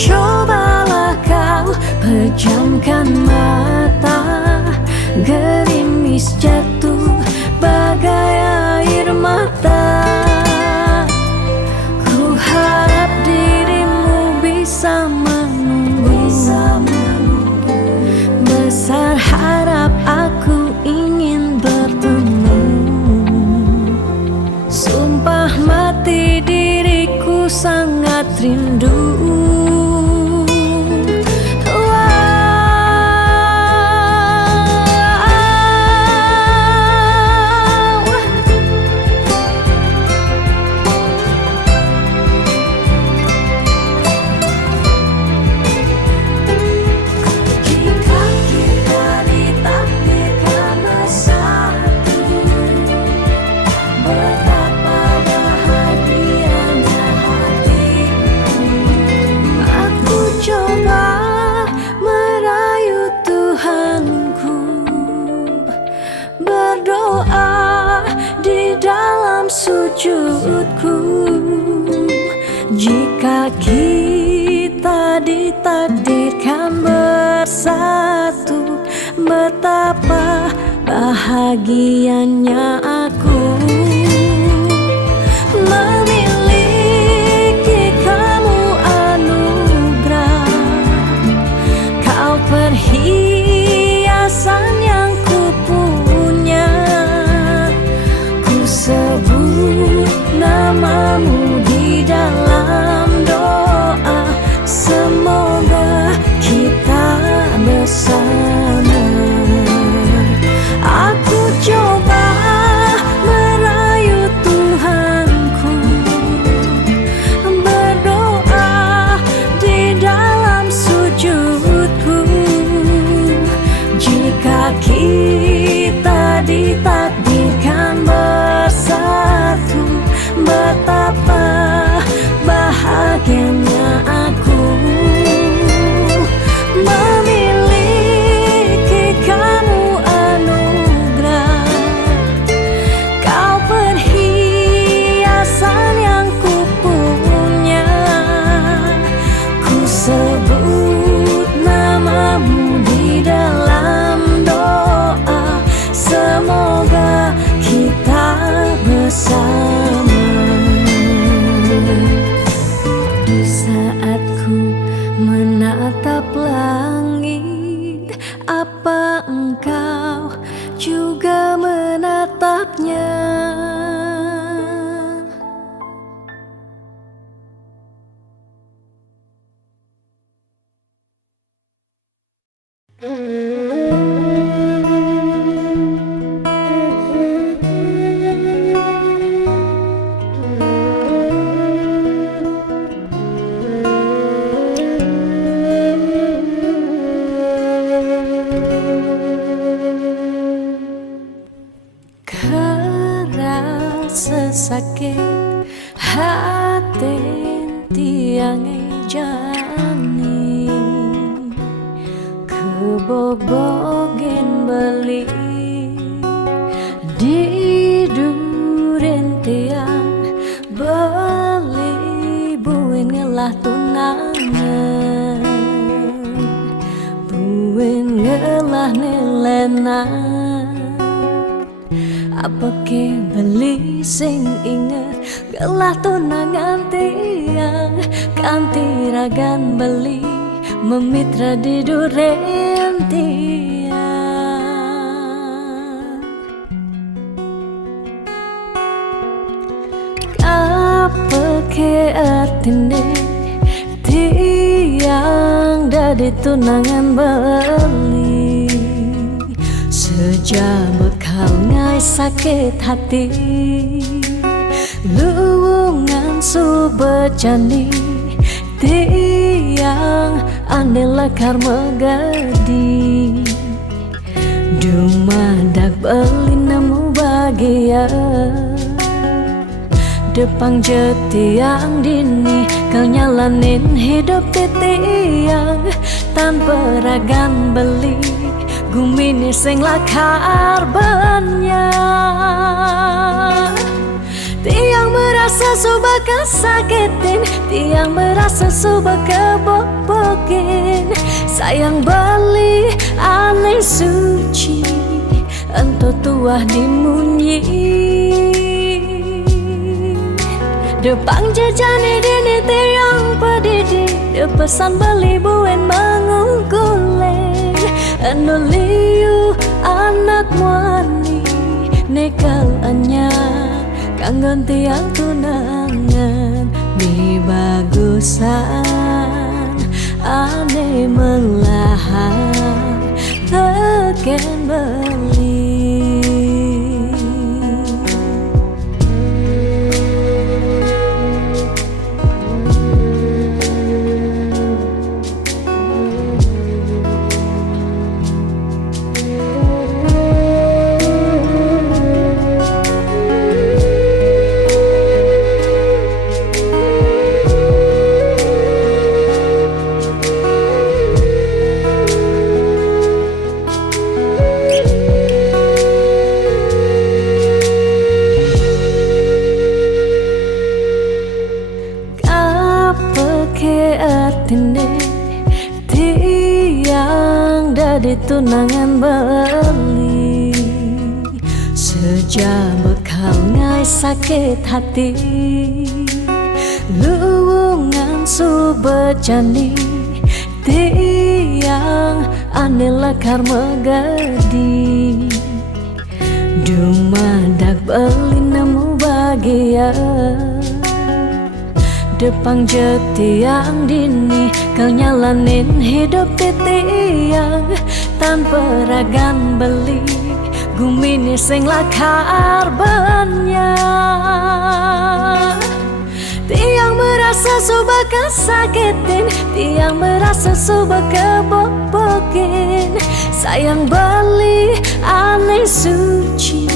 Cobalah kau pejamkan mata, gerimis jatuh bagai air mata. Ku harap dirimu bisa menunggu. Besar harap aku ingin bertemu. Sumpah mati diriku sangat rindu. Berdoa di dalam sujudku. Jika kita ditakdirkan bersatu, betapa bahagianya aku. Memiliki kamu anugerah, kau perhiasan yang ku punya. Ku sebut namamu di dalam doa, semoga kita bersama. Aku coba merayu Tuhanku, berdoa di dalam sujudku. Jika kita ditakdirkan bersatu, betapa sesakit hati tiang jani kebobogen beli di duren tiang beli buin ngelah tunangan buin ngelah nelena apa ke beli sing inget gelah tunangan tiang kanti ragan beli memitra di duren tiang apa ke artine tiang dari tunangan beli sejak bekal ngai sakit hati luwungan subejani tiang ane lekar megadi dumadak beli nemu bahagia depang jetiang dini kau nyalanin hidup tiang tanpa ragan beli gumini sing lakar banyak tiang merasa suba kesakitin tiang merasa suba kebobokin sayang beli aneh suci ento tuah dimunyi depang jajani dini tiang pedidi depesan beli buen mengungkulen anu liu anak wani nekal anyar kanggon tiang tunangan mi bagusan ane melahan teken beli tiang dari tunangan beli sejak bekal ngai sakit hati luwungan subejani tiang ane lekar megadi dumadak beli nemu bahagia depang jetiang dini kau nyalanin hidup tiang tanpa ragan beli gumini sing lakar banyak tiang merasa suba kesakitin tiang merasa suba kebobokin sayang beli aneh suci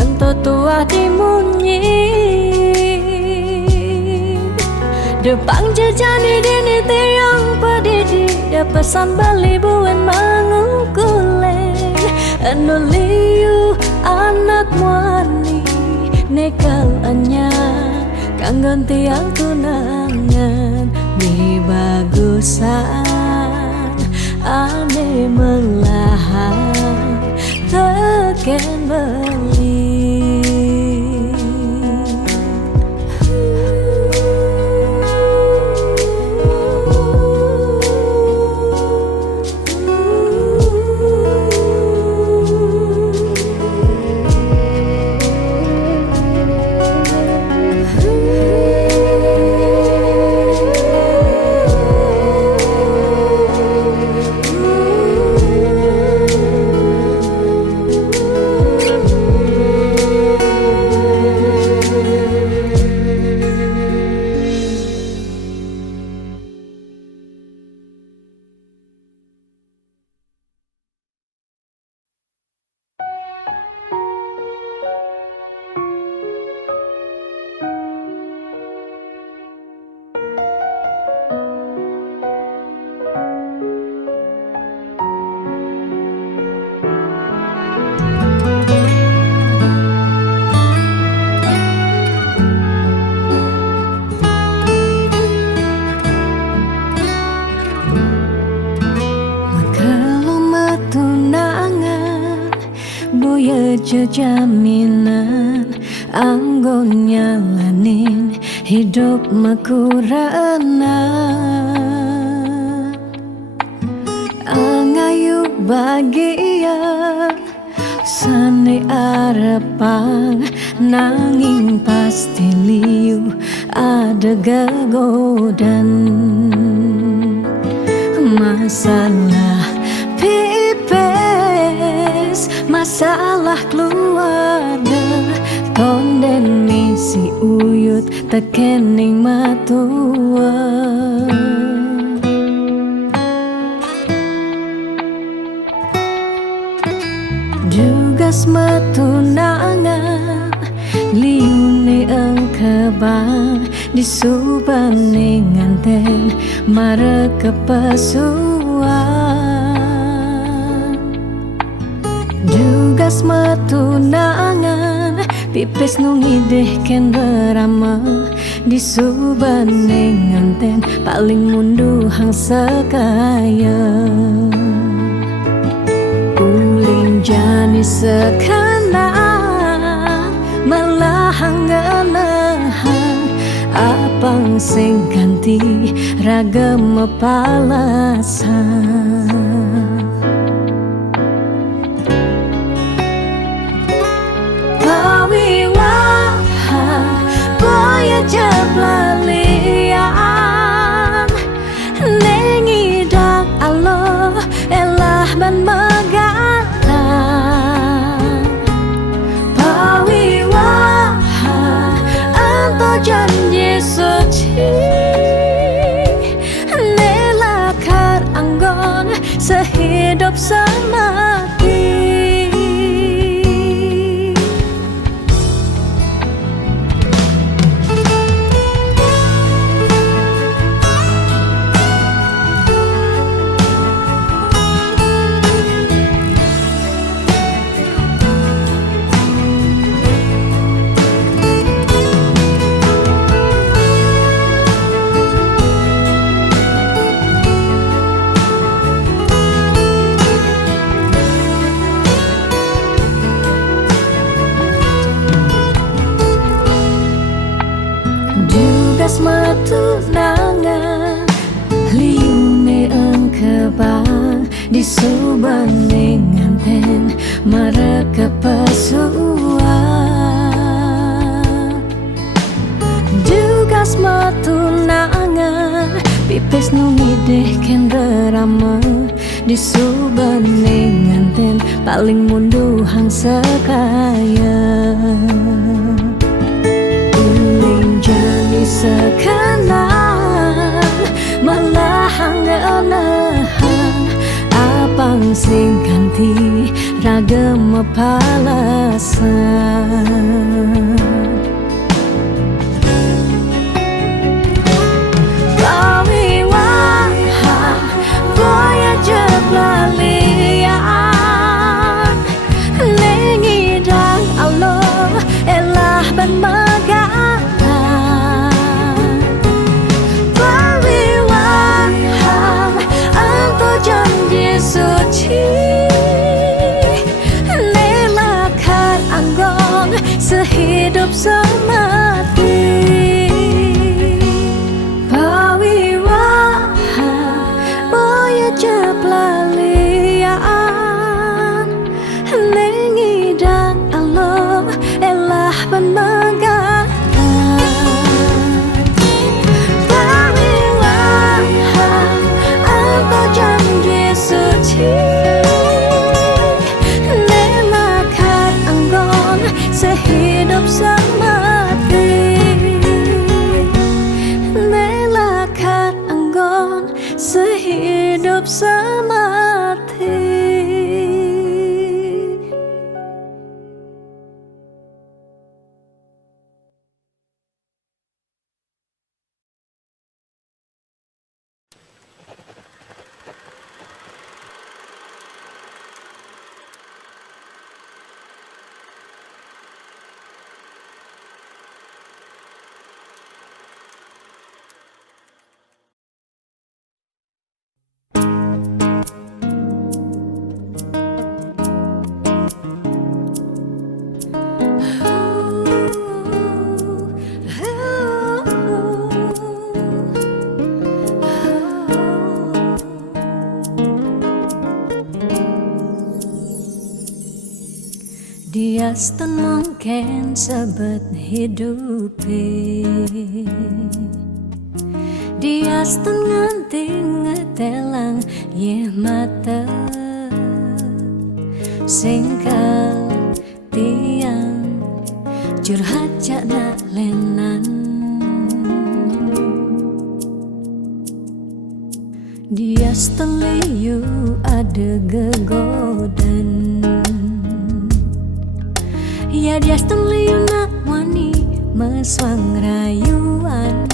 ento tuah dimunyi depang jajani dini tiang pedidi depesan beli buen mengungkulen anu liu anak wani nekal anyar kanggon tiang tunangan mi bagusan ane melahan teken beli jaminan anggon nyalanin hidup makurana angayu bahagia sane arepang nanging pasti liu ada gegodan masalah pipes masalah keluarga tonden misi uyut tekening matua Dugas metunangan liune engkebang disubane nganten mare kepasuan Dugas metunangan pipis nungideh ken berama disubane nganten paling mundu hang sekaya Uling jani sekarang melahang ngenahan apang sing ganti ragam palasan pawiwahan boya jablalian nengidak Allah elah ban janji suci nelakar anggon sehidup semati Dugas metunangan liune engkebang disubane nganten mereka pesuan Dugas metunangan pipis nungideh ken berama disubane nganten paling mundu hang sekaya Jani sekarang melahang ngenahan apang sing ganti ragam palasan pawiwahan boya jeblalian nengidang Allah elah ban suci nelakar anggong sehidup Diaston mungkin sebet hidupi, Diaston nganti ngetelang ye mata singkal tiang curhat jak nak lenan. Diaston liu ada gegodan, ya Diaston liu nak wani meswang rayuan,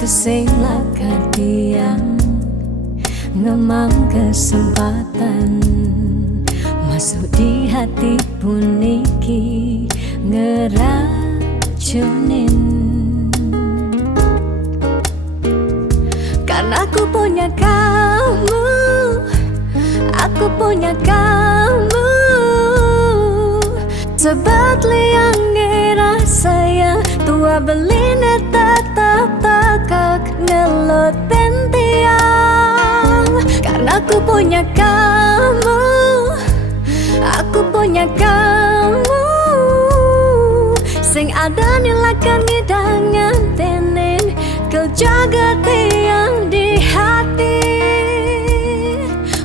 tesing lakar tiang ngemang kesempatan masuk di hati puniki ngeracunin. Karena aku punya kamu, aku punya kamu, sebab liang ngira saya tua beline tetap takak ngelot tiang. Karena aku punya kamu, aku punya kamu, sing ada nilakan ngidangan tenen kau jaga tiang di hati.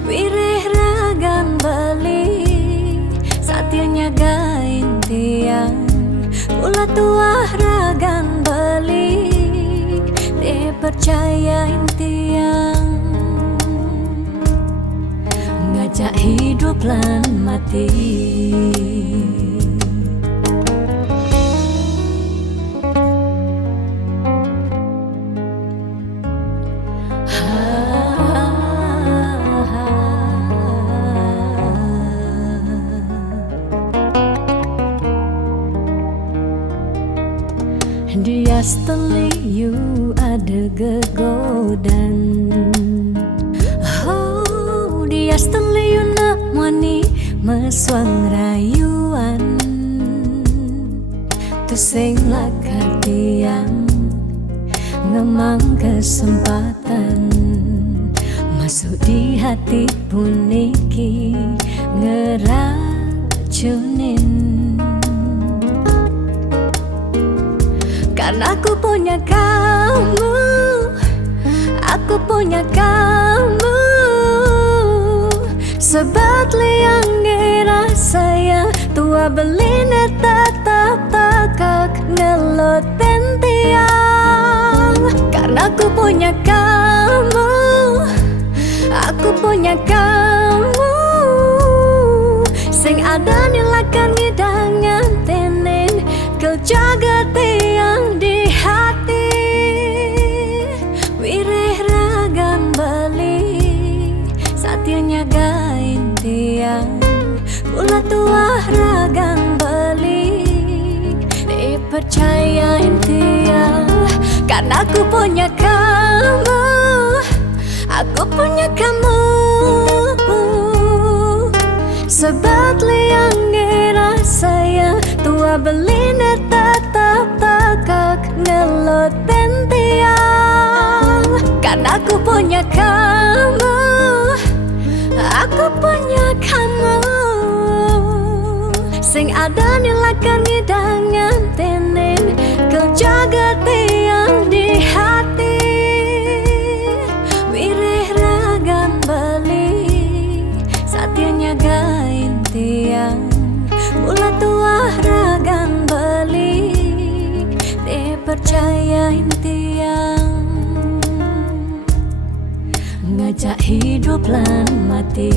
Wirih ragan beli satya nyagain tiang, pula tua ragan beli dipercayain tiang, ngajak hidup lan mati. Diaston liu ada gegodan, oh Diaston liu nak wani meswang rayuan, tesing lakar tiang ngemang kesempatan masuk di hati puniki ngeracunin. Karena aku punya kamu, aku punya kamu, sebab liang ngira saya tua beline tetap takak ngelot tiang. Karena aku punya kamu, aku punya kamu, sing ada nilakan ngidangan tenen kau jaga tiang di hati. Wirih ragan beli satya nyagain tiang, pula tua ragan beli dipercayain tiang. Karena aku punya kamu, aku punya kamu, sebab liang ngira saya tua beline tetap takak ngelot tiang. Karena aku punya kamu, aku punya kamu, sing ada nilakan ngidangan tenen kau jaga tiang di hati. Wirih ragan beli satya nyagain tiang, pula tua ragan beli dipercayain tiang, ngajak hidup lan mati.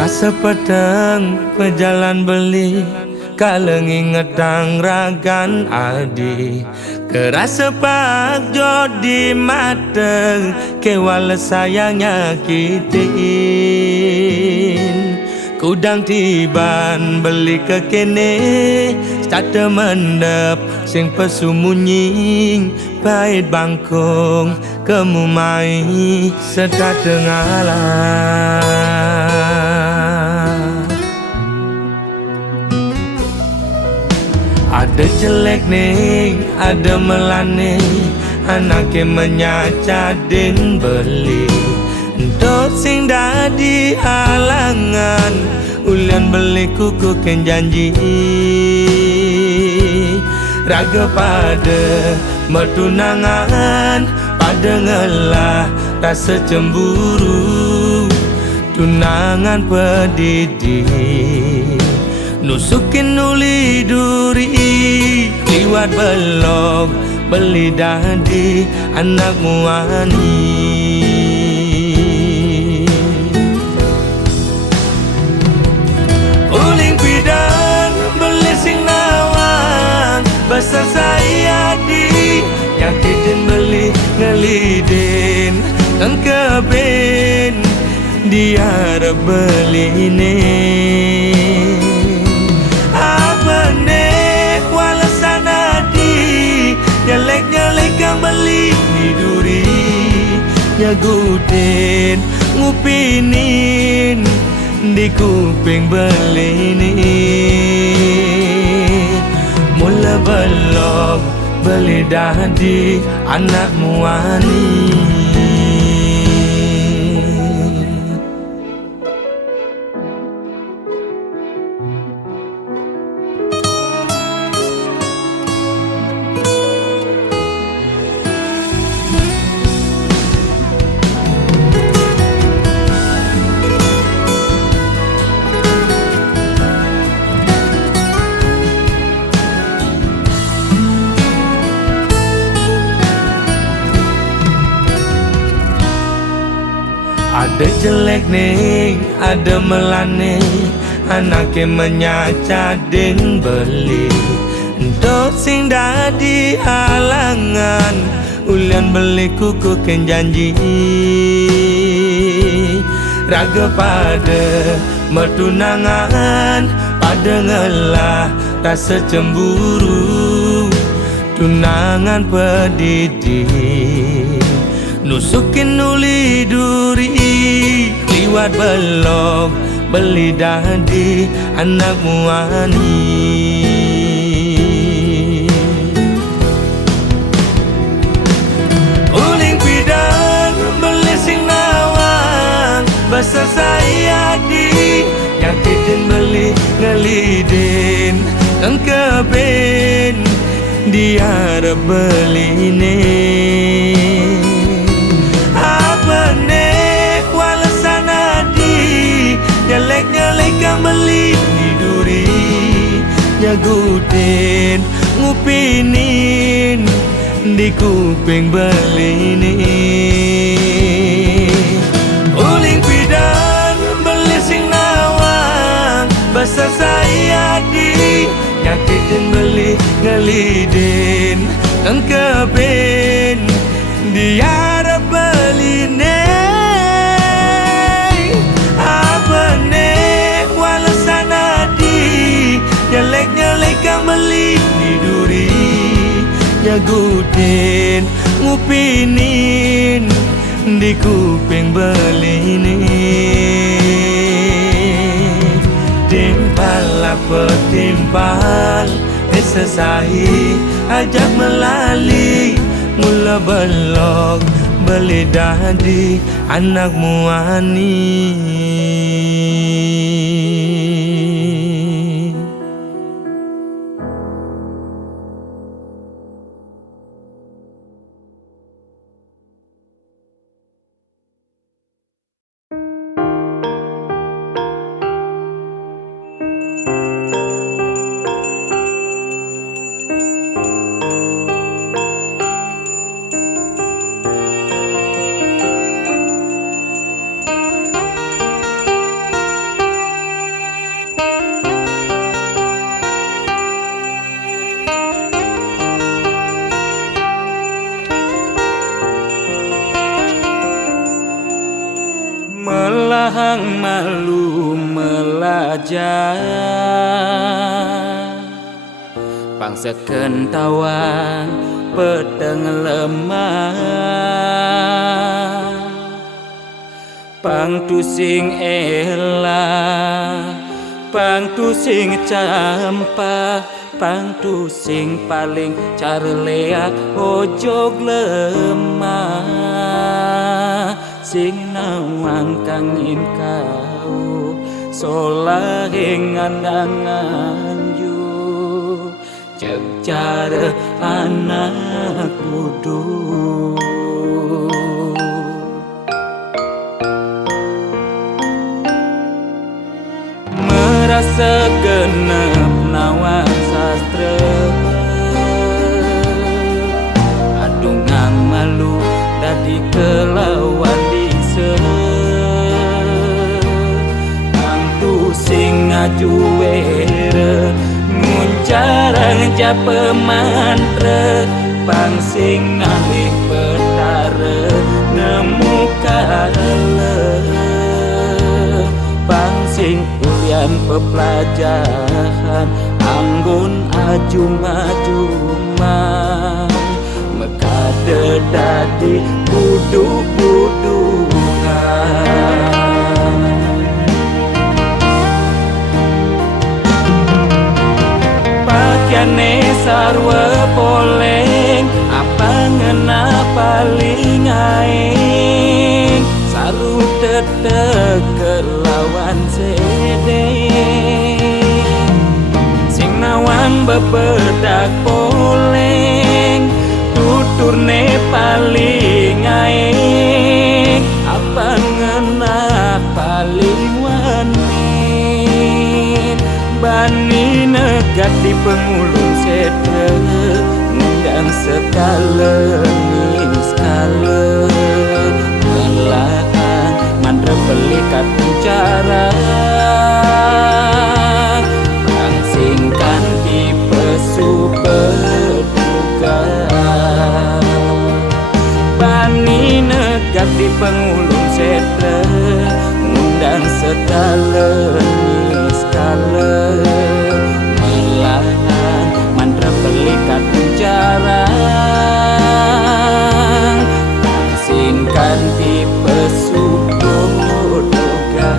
Rasa petang pejalan beli Kalengi ngedang ragan adi Kerasa pak jodi mata Kewala sayangnya kitin Kudang tiban beli ke kene Start mendep sing pesumunying Pahit bangkong kemu mai Sedar dengalah Ada jelek nih, ada melane Anaknya menyacadin beli Dot sing dadi halangan Ulian beli kuku ken janji Raga pada mertunangan Pada ngelah rasa cemburu Tunangan pedidi Nusukin uli duri Liwat belok beli dadi anak muani Uling pidan beli sing nawang Besar saya di Nyakitin beli ngelidin Dan keben Dia beli ini Apa nih walasan adi Nyelek-nyelek yang beli Niduri Nyagutin Ngupinin Di kuping beli ini Mula belok beli dadi anak muani Ada jelek nih, ada melane Anaknya menyacadin beli Dot sing dadi halangan Ulian beli kuku ken janji Raga pada mertunangan Pada ngelah rasa cemburu Tunangan pedidi Nusukin uli duri Liwat belok beli dadi anak muani Uling pidan beli sing nawang Besar saya di Nyakitin beli ngelidin Dan keben Dia beli ini Nyelek-nyelek yang beli Niduri Nyagutin Ngupinin Di kuping beli ini Uling pidan beli sing nawang Besar saya di Nyakitin beli ngelidin Dan keben Dia beli ini Nyelek-nyelek yang beli Niduri Nyagutin Ngupinin Di kuping beli ini Timpal apa timpal Sesahi ajak melali Mula belok beli dadi anak muani hang malu melajar bangsa kentawan pedang lemah pang tu sing elah pang tu sing campah pang tu sing paling carleak ojog lemah sing nawang kangin kau solahing andangan yu cek cara anak kudu merasa genep nawan sastra adungang malu dadi kelawan dise angtu sing ngaju were nguncarang japa mantra pang sing ngalih petara nemu kala pang sing ulian pepelajaran anggun ajum-ajuman mekade dadi buduk-budungan pakaiane sarwa poleng apa ngena paling aing saru tetek kelawan sede sing nawang bebedak poleng tuturne paling aing apa ngena paling wanin bani negat di pengulung sede ngundang sekala ning skala melahan mandra belikat cara langsingkan di pesu berduga bani negat di pengulung setra ngundang segala niskala melahan mandra belikat cara langsingkan di pesu berduga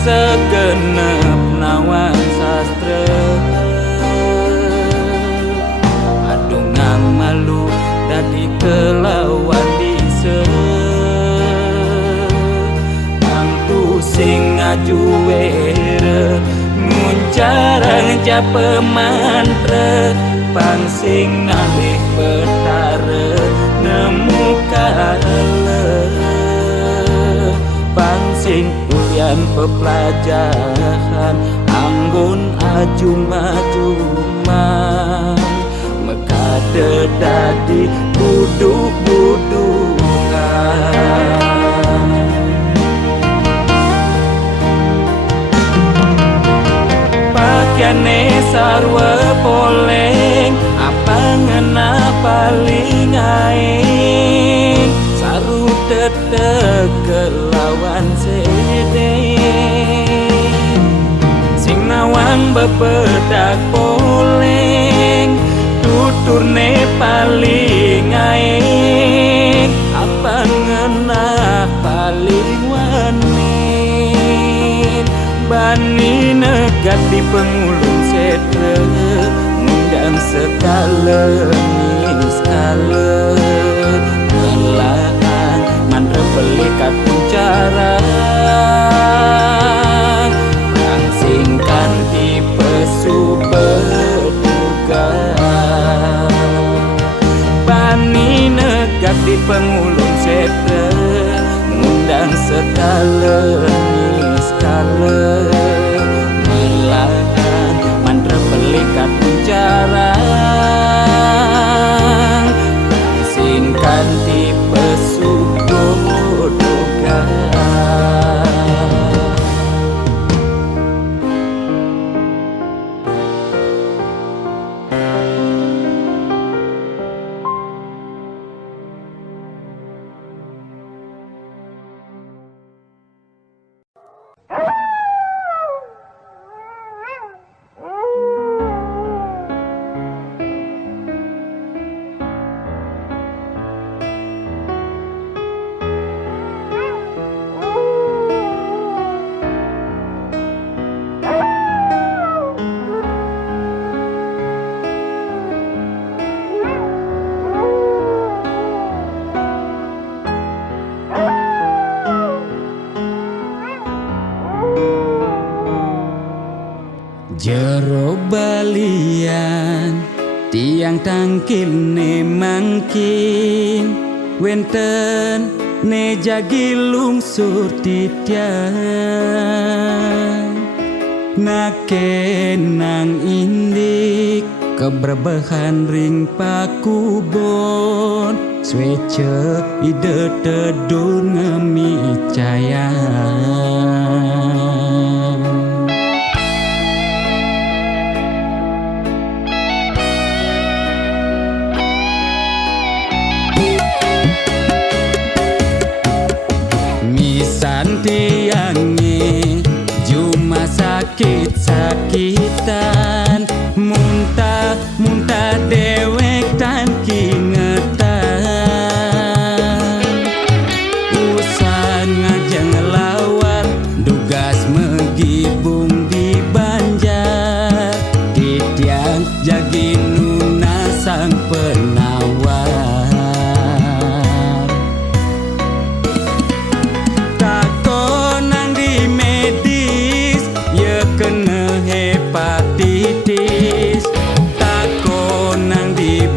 segenep nawan sastra adungang malu dadi kelawan dise angtu sing ngaju were nguncarang japa mantra pang sing ngalih petara nemu kala pang sing ulian pepelajaran anggun ajum-ajuman mekade dadi buduk-budungan pakaiane sarwa poleng apa ngena paling aing saru tetek kelawan sede sing nawang bebedak poleng tuturne paling aing apa ngena paling wanin bani negat di pengulung setra ngundang sekala ning skala melahan mandra belikat cara langsingkan di pesu berduga Jero balian tiang tangkil ne mangkin wenten ne jagi lungsur titian nakenang indik keberbahan ring pakubon swece ide tedun ngemi cayan. Misan tiangi cuma sakit-sakitan muntah dewek tan kingetan usan ngajeng lawan dugas megibung di Banjar titiang jagi nuna sang penawar takonang di medis ye kena hepatitis takonang di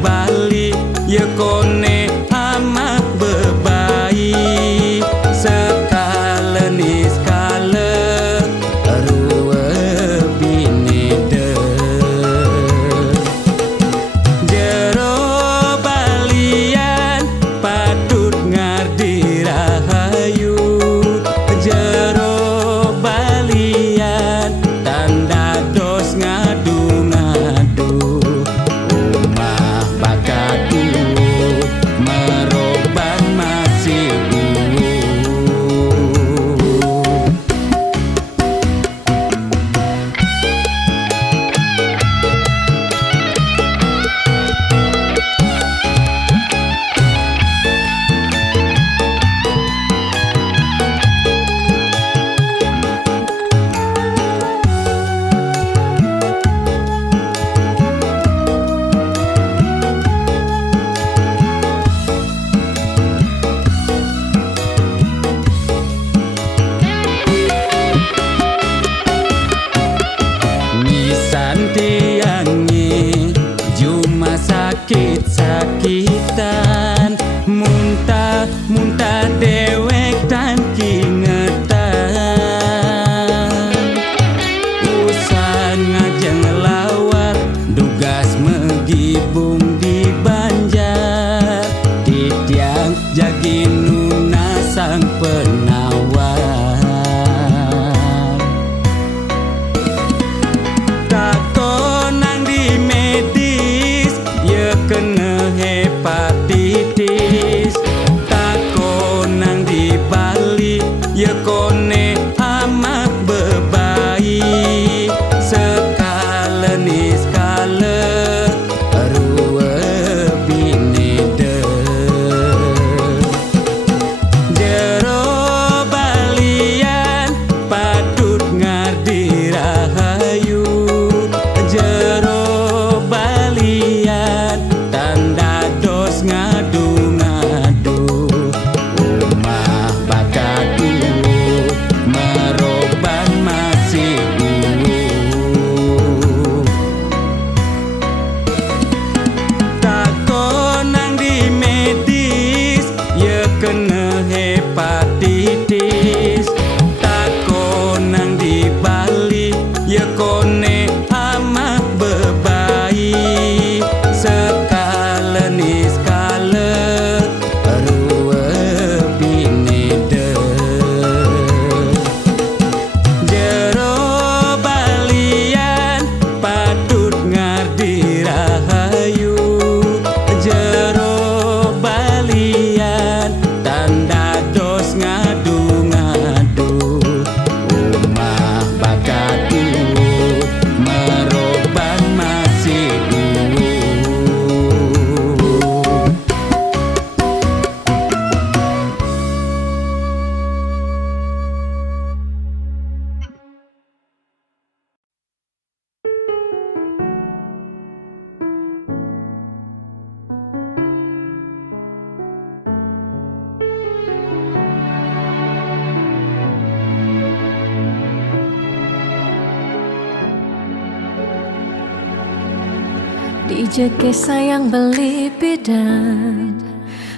Dijeke sayang beli bidan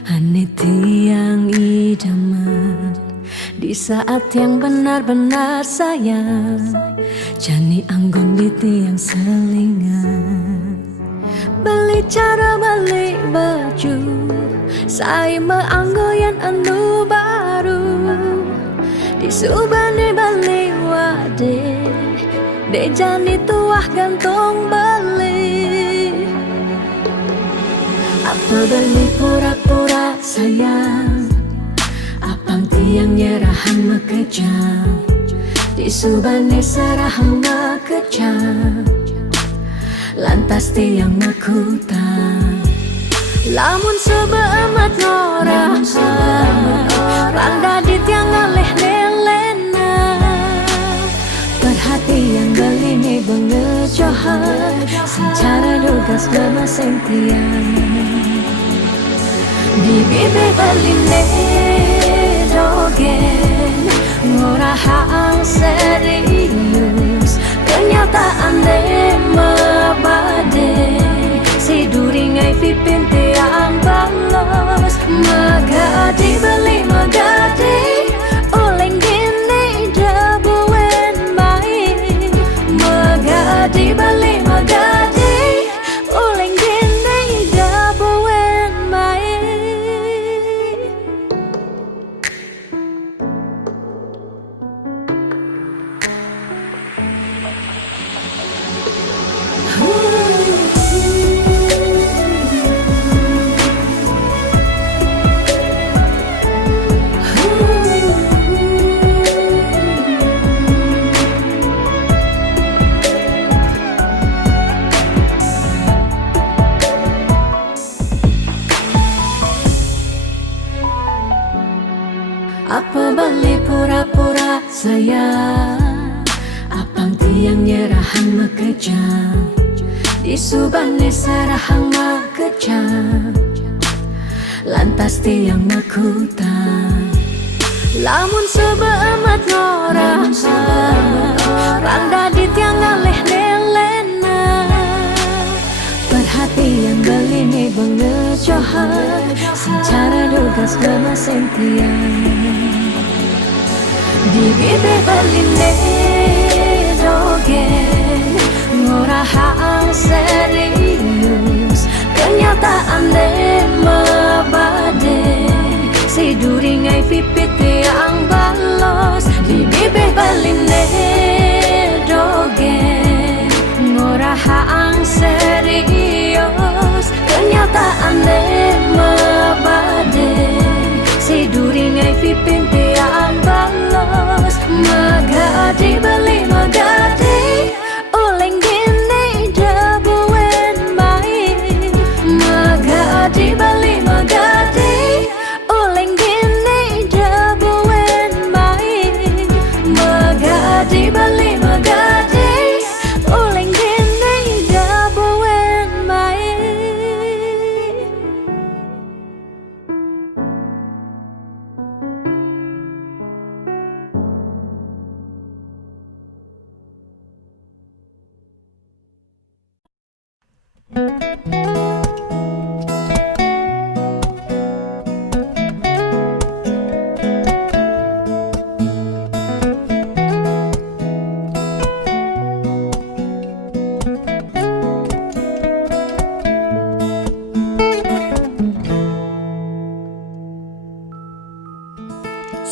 Ane tiang idaman di saat yang benar-benar sayang, jani anggon di tiang selingan. Beli cara beli baju, saya meanggoyan anu baru. Di subane beli wade, de jani tuah gantung beli. Apa beli pura-pura sayang, apang tiang nyerahan mekejam, di subane serahan mekejam, lantas tiang makutan. Lamun sebe amat norahan, rangda di tiang ngaleh nelena. Perhatian beli nih bengejohan, secara dugas memaseng tiang. Di bibir beline dogen, ngorahang serius, kenyataan mabade. Si duringai pipin tiang balos, magadi beli magadi, oleng gini dabuen baik. Magadi beli magadi, oleng gini dabuen baik. Apa beli pura-pura sayang, apang tiang nyerahan mekejam, di subane serahan mekejam, lantas tiang makutan. Lamun sebe amat norahan, rangda di tiang ngaleh nelena. Perhatian beli nih bengejohan, secara dugas memaseng tiang. Di bibir beline dogen, ngorahang serius, kenyataan mabade. Si duringai pipit tiang balos, di bibir beline dogen, ngorahang serius, kenyataan mabade. Si duringai pipin tiang balos, magadi beli magadi, oleng gini dabuen baik. Magadi beli magadi, oleng gini dabuen baik. Magadi beli magadi, oleng gini dabuen baik.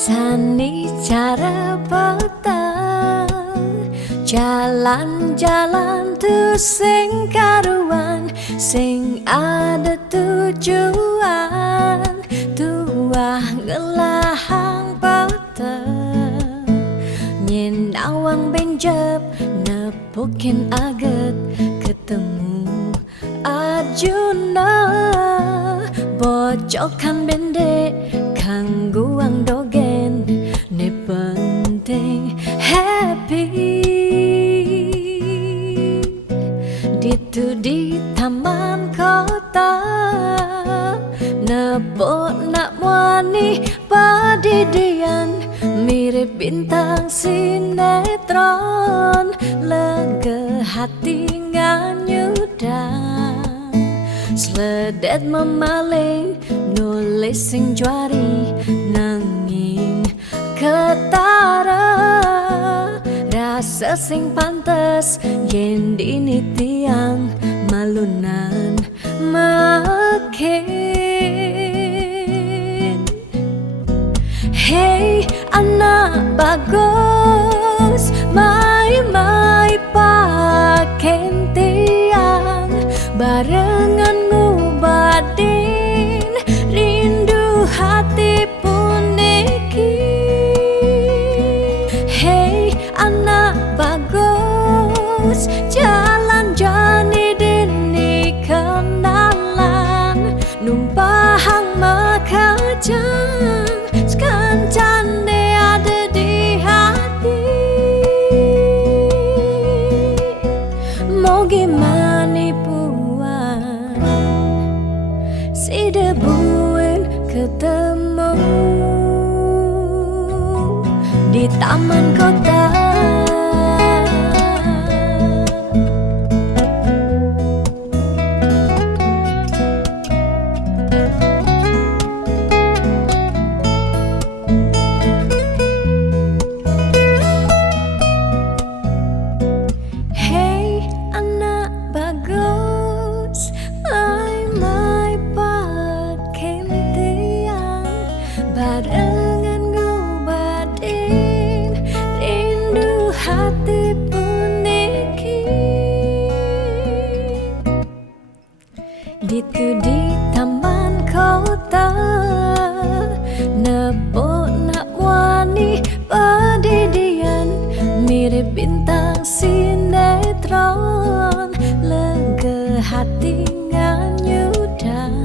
Sani cara petang, jalan-jalan tu sing karuan, sing ada tujuan, tuah ngelahang petang. Nyen awang benjep, nepukin aget, ketemu Arjuna. Bocokan bendek, kangguang dogen, ne penting happy. Ditu di taman kota, nepok nak wani padidian, mirip bintang sinetron, lega hati nganyudan. Sledet memaling nulis sing juari nanging ketara rasa sing pantes yen dini tiang malunan makin. Hey anak bagus, mai paken tiang barengan ngubadin rindu hati puniki. Hey anak bagus, jalan jani dini kenalan numpahang makajang sekancane ada di hati. Mau gimana puan si debuin ketemu di taman kota. Hey anak bagus, mai paken tiang barengan ngobadin rindu hati puniki. Gitu di taman kota nepok nak wani padidian mirip bintang sinetron lega hati nganyudan.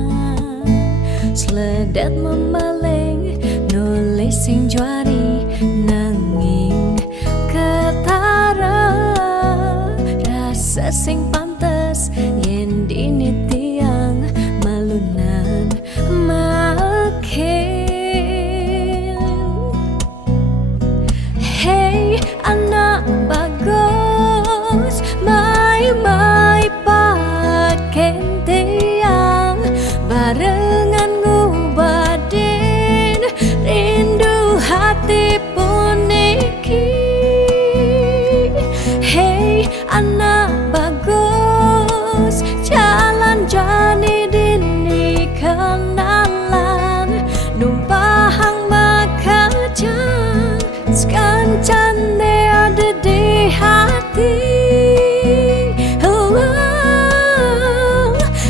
Sledet memaling nulis sing juari nanging ketara rasa sing pantes yen dini tiang malunan makin. Hey anak bagus, mai paken tiang barengan ngubadin rindu hati puniki. Hey anak bagus, jalan jani dini kenalan numpahang makajang sekancane ada di hati.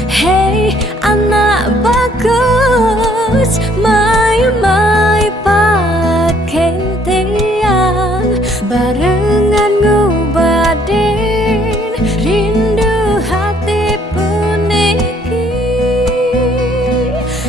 Hey anak bagus, mai paken tiang barengan ngubadin rindu hati puniki.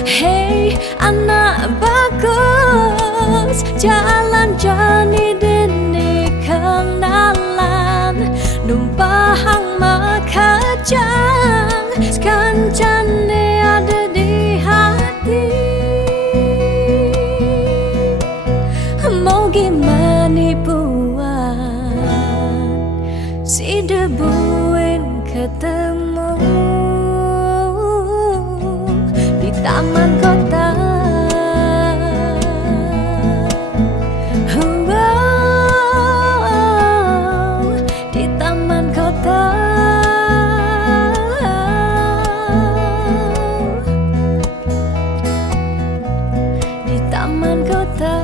Hey anak bagus, jalan jani dini kenalan numpahang makajang sekancane ada di hati. Mau gimana puan si debuin ketemu di taman kota. Di taman kota. Di taman kota.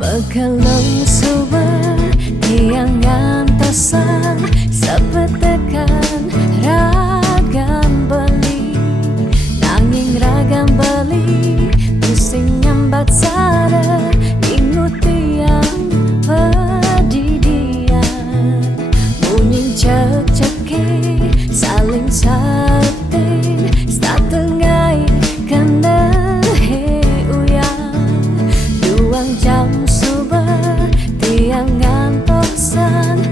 Bekelem suber tiang antasan sepetekan ragam beli nanging ragam beli pusing nyambat sara ingut tiang pedidian bunyi cek-ceki saling satin statengai kena he uyang duang jam tiang ngantok san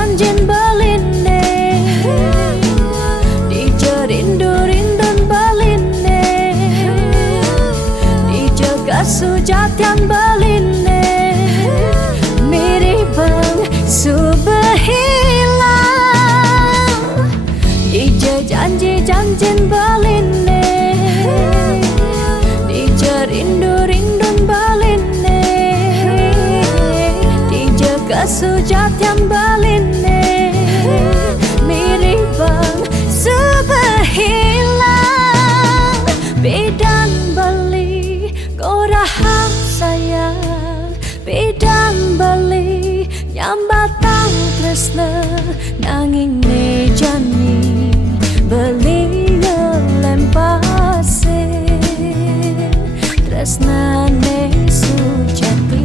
janjin beline Dija rindu-rindun beline Dija kasujatian beline Mirip bang subehilang Dija janji-janjin beline Dija rindu-rindun beline Dija kasujatian beline Mirip bang subehilang Bidan beli gorahang sayang Bidan beli nyambatang tresna Nanging ne jani beli ngelempasin Tresna ne sujati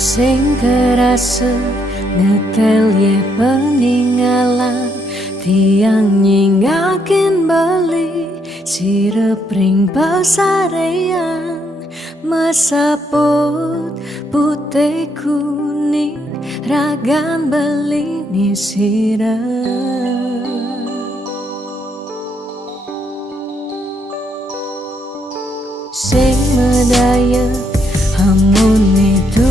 Sing kerasa ngetel ye peninggalan Tiang nyingakin beli sirep ring pasarean Mesaput putih kuning ragan beli ni sirep Sing medaya Hamun itu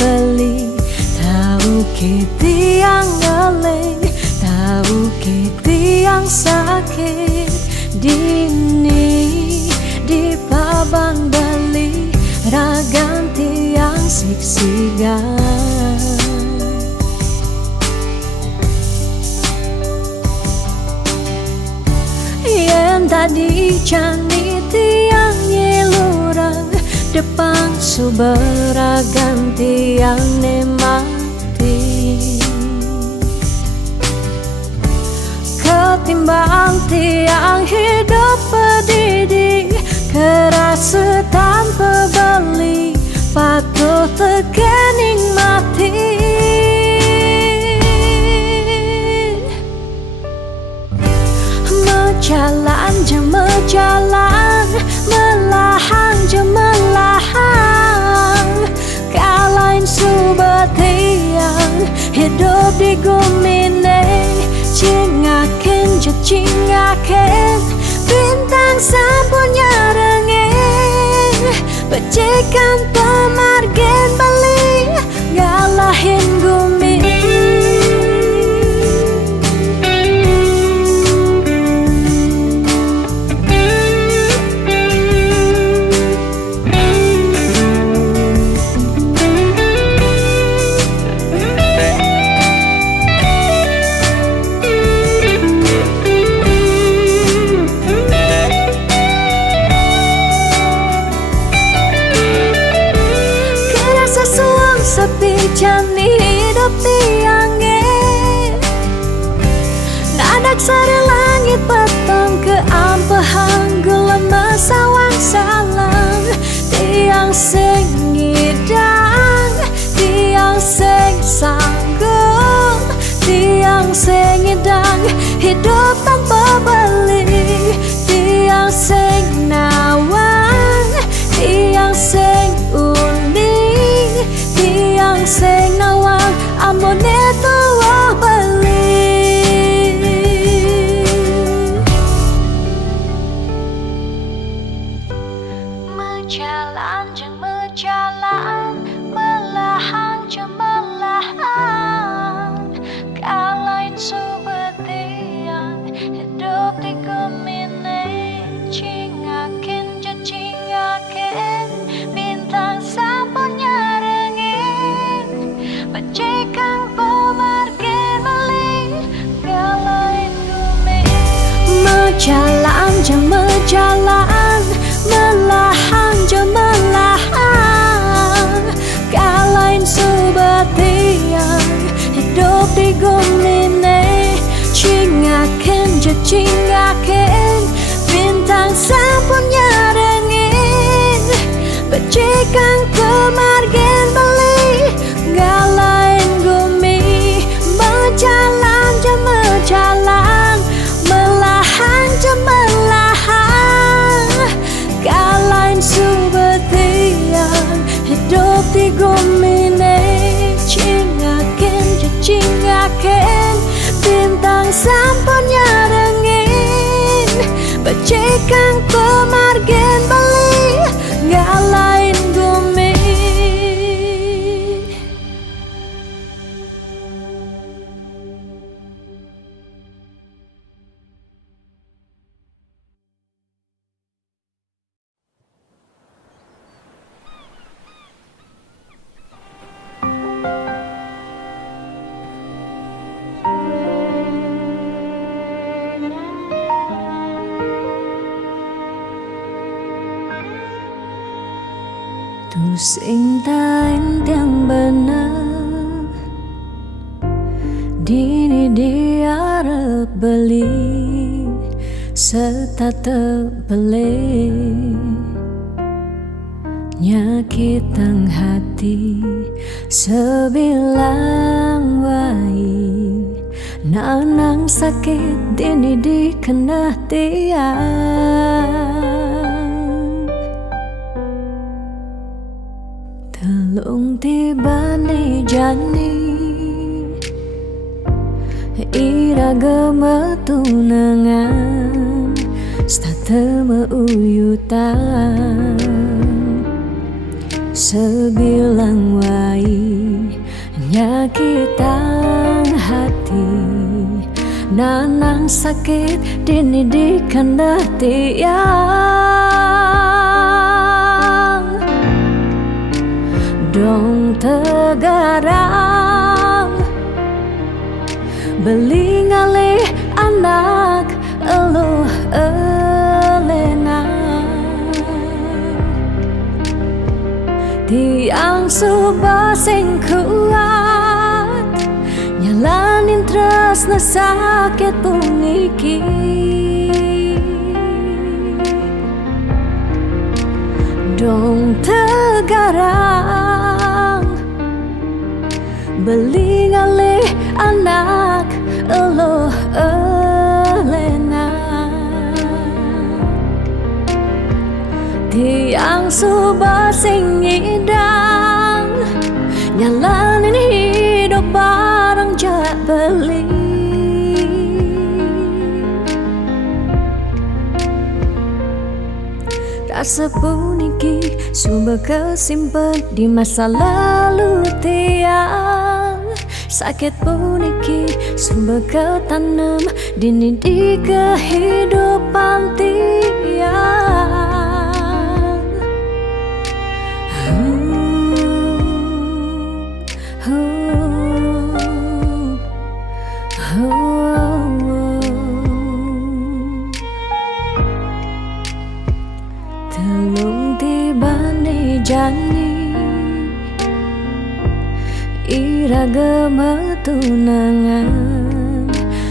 beli Tahu kiti yang ngeleng Tahu kiti yang sakit Dini di paban beli Ragan tiang siksigan Yang tadi cani tiang nyelurang Depan suberagam tiang ne mati Ketimbang tiang hidup pedidi Kerasa tanpa beli Patuh tekening mati Mejalan je mejalan Melahang je melahang Kalain subatian Hidup di gumine Cingakin je cingakin Bintang sampurnya rengeng Pecikan pemargen beli Ngalahin gumi Sepi jani hidup tiangnya Nadak sari langit petang keampehan Gulama sawang salang Tiang sing ngidang Tiang sing sanggup Tiang sing ngidang Hidup tanpa beli Tiang sing nawang Tiang sing uning Tiang sing nawang Amone tuwa beli Mejalan jeng mejalan Melahang jeng melahang Kalain subetian Hidup di gemine berjalan melahan melahan kalain subatian hidup di gumine cingaken cingaken bintang sapunya dengin becikan kemargen beli galain gumi berjalan berjalan melahan melahan kalain subatian hidup di gumine cingaken cingaken bintang sampurnya dengin becikan kemargen beli galain gumi. Tu sing tain yang benar dini diarep beli serta terbeli nyakitan hati sebilang wai nanang sakit dini dikena tiang telung tiba ni jani iraga metunangan stata meuyutan sebilang wai nyakitan hati nanang sakit dini dikena tiang dong tegarang beli ngalih anak eluh elena tiang subah sing kuat nyalanin tresna sakit puniki dong tegarang beli ngalih anak eluh elena tiang subah sing ngidang nyalanin hidup bareng jak beli rasa puniki sumber kesimpan di masa lalu tiang sakit puniki sumber ketanam dini di kehidupan tiang telung tiba ni jani iraga metunangan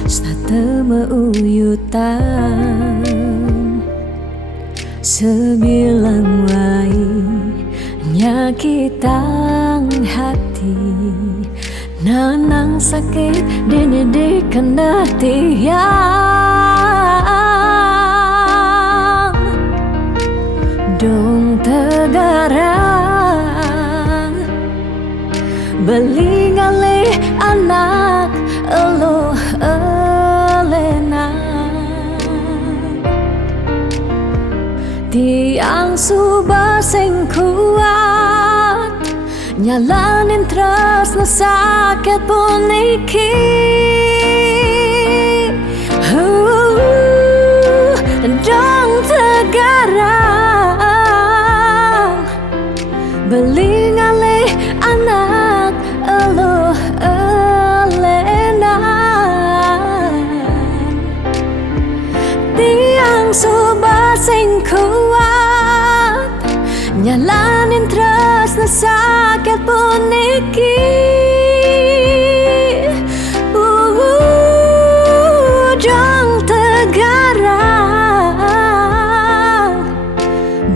stata meuyutan sebilang wai nyakitan hati nanang sakit dini dikena tiang dong tegarang beli ngalih anak eluh elena tiang subah sing kuat nyalanin tresna sakit puniki dong tegarang beli ngalih anak eluh elena tiang subah Jalanin terus sakit pun iki ujung tegarang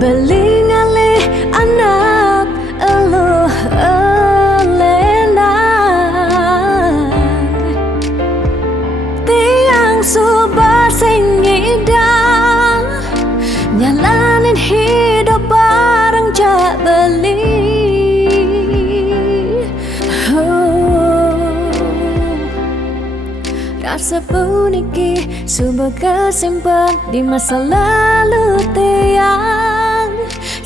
beli ngalih anak eluh elenan tiang subah sing ngidang jalanin hidup bareng jak beli. Rasa puniki subah kesimpan di masa lalu tiang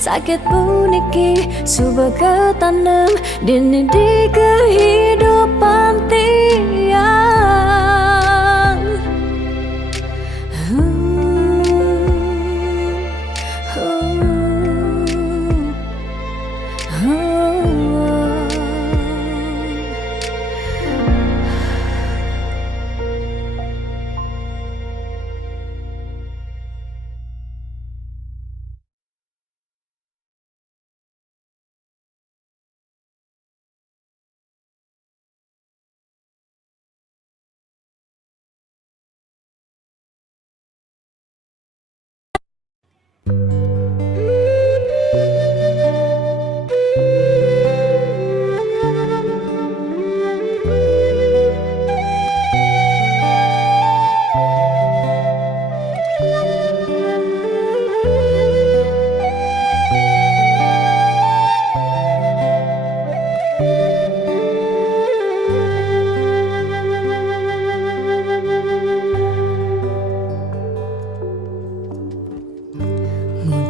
sakit puniki subah ketanam di kehidupan tiang.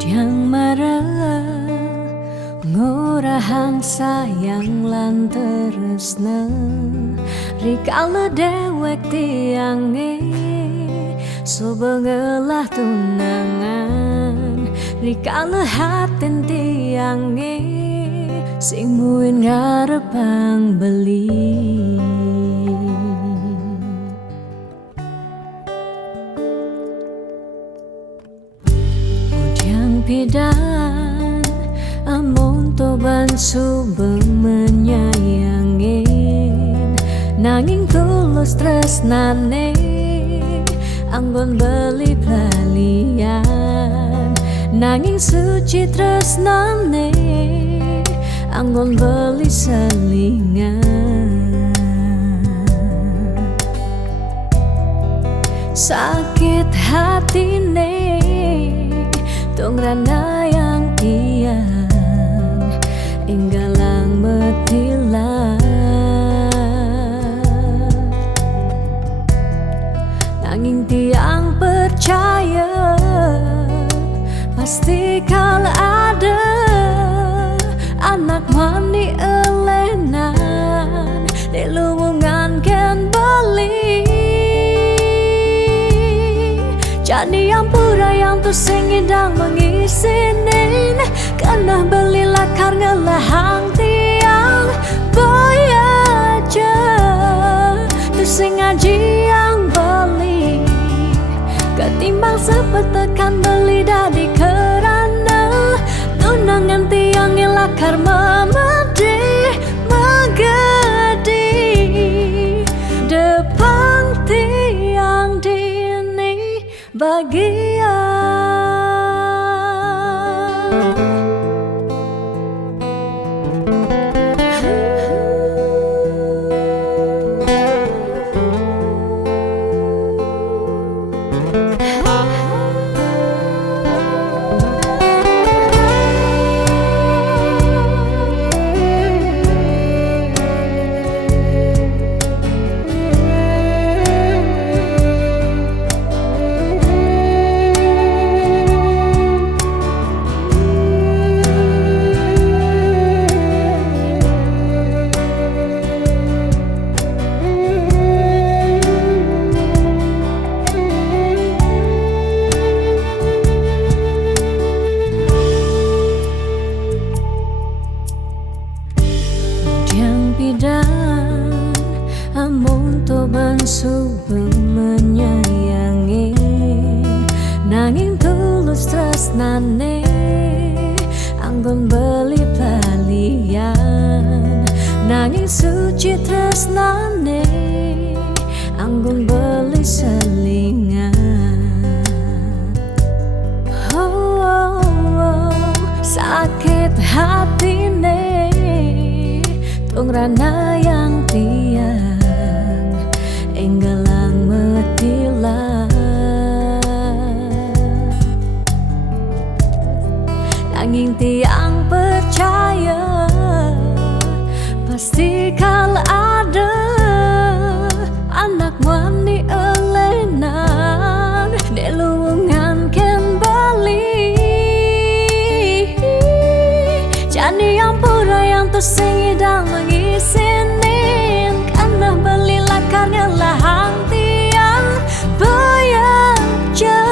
Yang marah ngorahang sayang lan terusna rikala dewek tiange soba ngelah tunangan rikala hatin tiange sing muin ngarepang beli. Pidan amun toban subeng menyayangin nanging tulus tresnane anggon beli pelalian nanging suci tresnane anggon beli selingan. Sakit hatine tong rana yang tiang inggalang metilan nanging tiang percaya pasti kal ada anak mani elenan di luwungan ken beli. Jadi yang pura yang tu singidang mengisinin kena beli lakar ngelahang tiang boy aja tu sing ngaji yang beli ketimbang sepetekan beli dadi kerana tunangan tiang lakar memedi megedi depan tiang dini bagian. Amun toban subeng menyayangi nanging tulus tresnane anggun beli balian nanging suci tresnane anggun beli selingan. Sakit hatine tungrana yang tiang enggalang metilan nanging tiang percaya pasti kala ada anak wani elenan delungan ken bali jani yang pura yang tu sing idang mengisinin karena beli lakarnya lahang tiang bayar je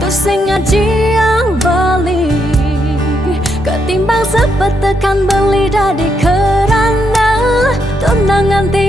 tu sing ngaji yang beli ketimbang sepet tekan beli dari kerana tunangan tiang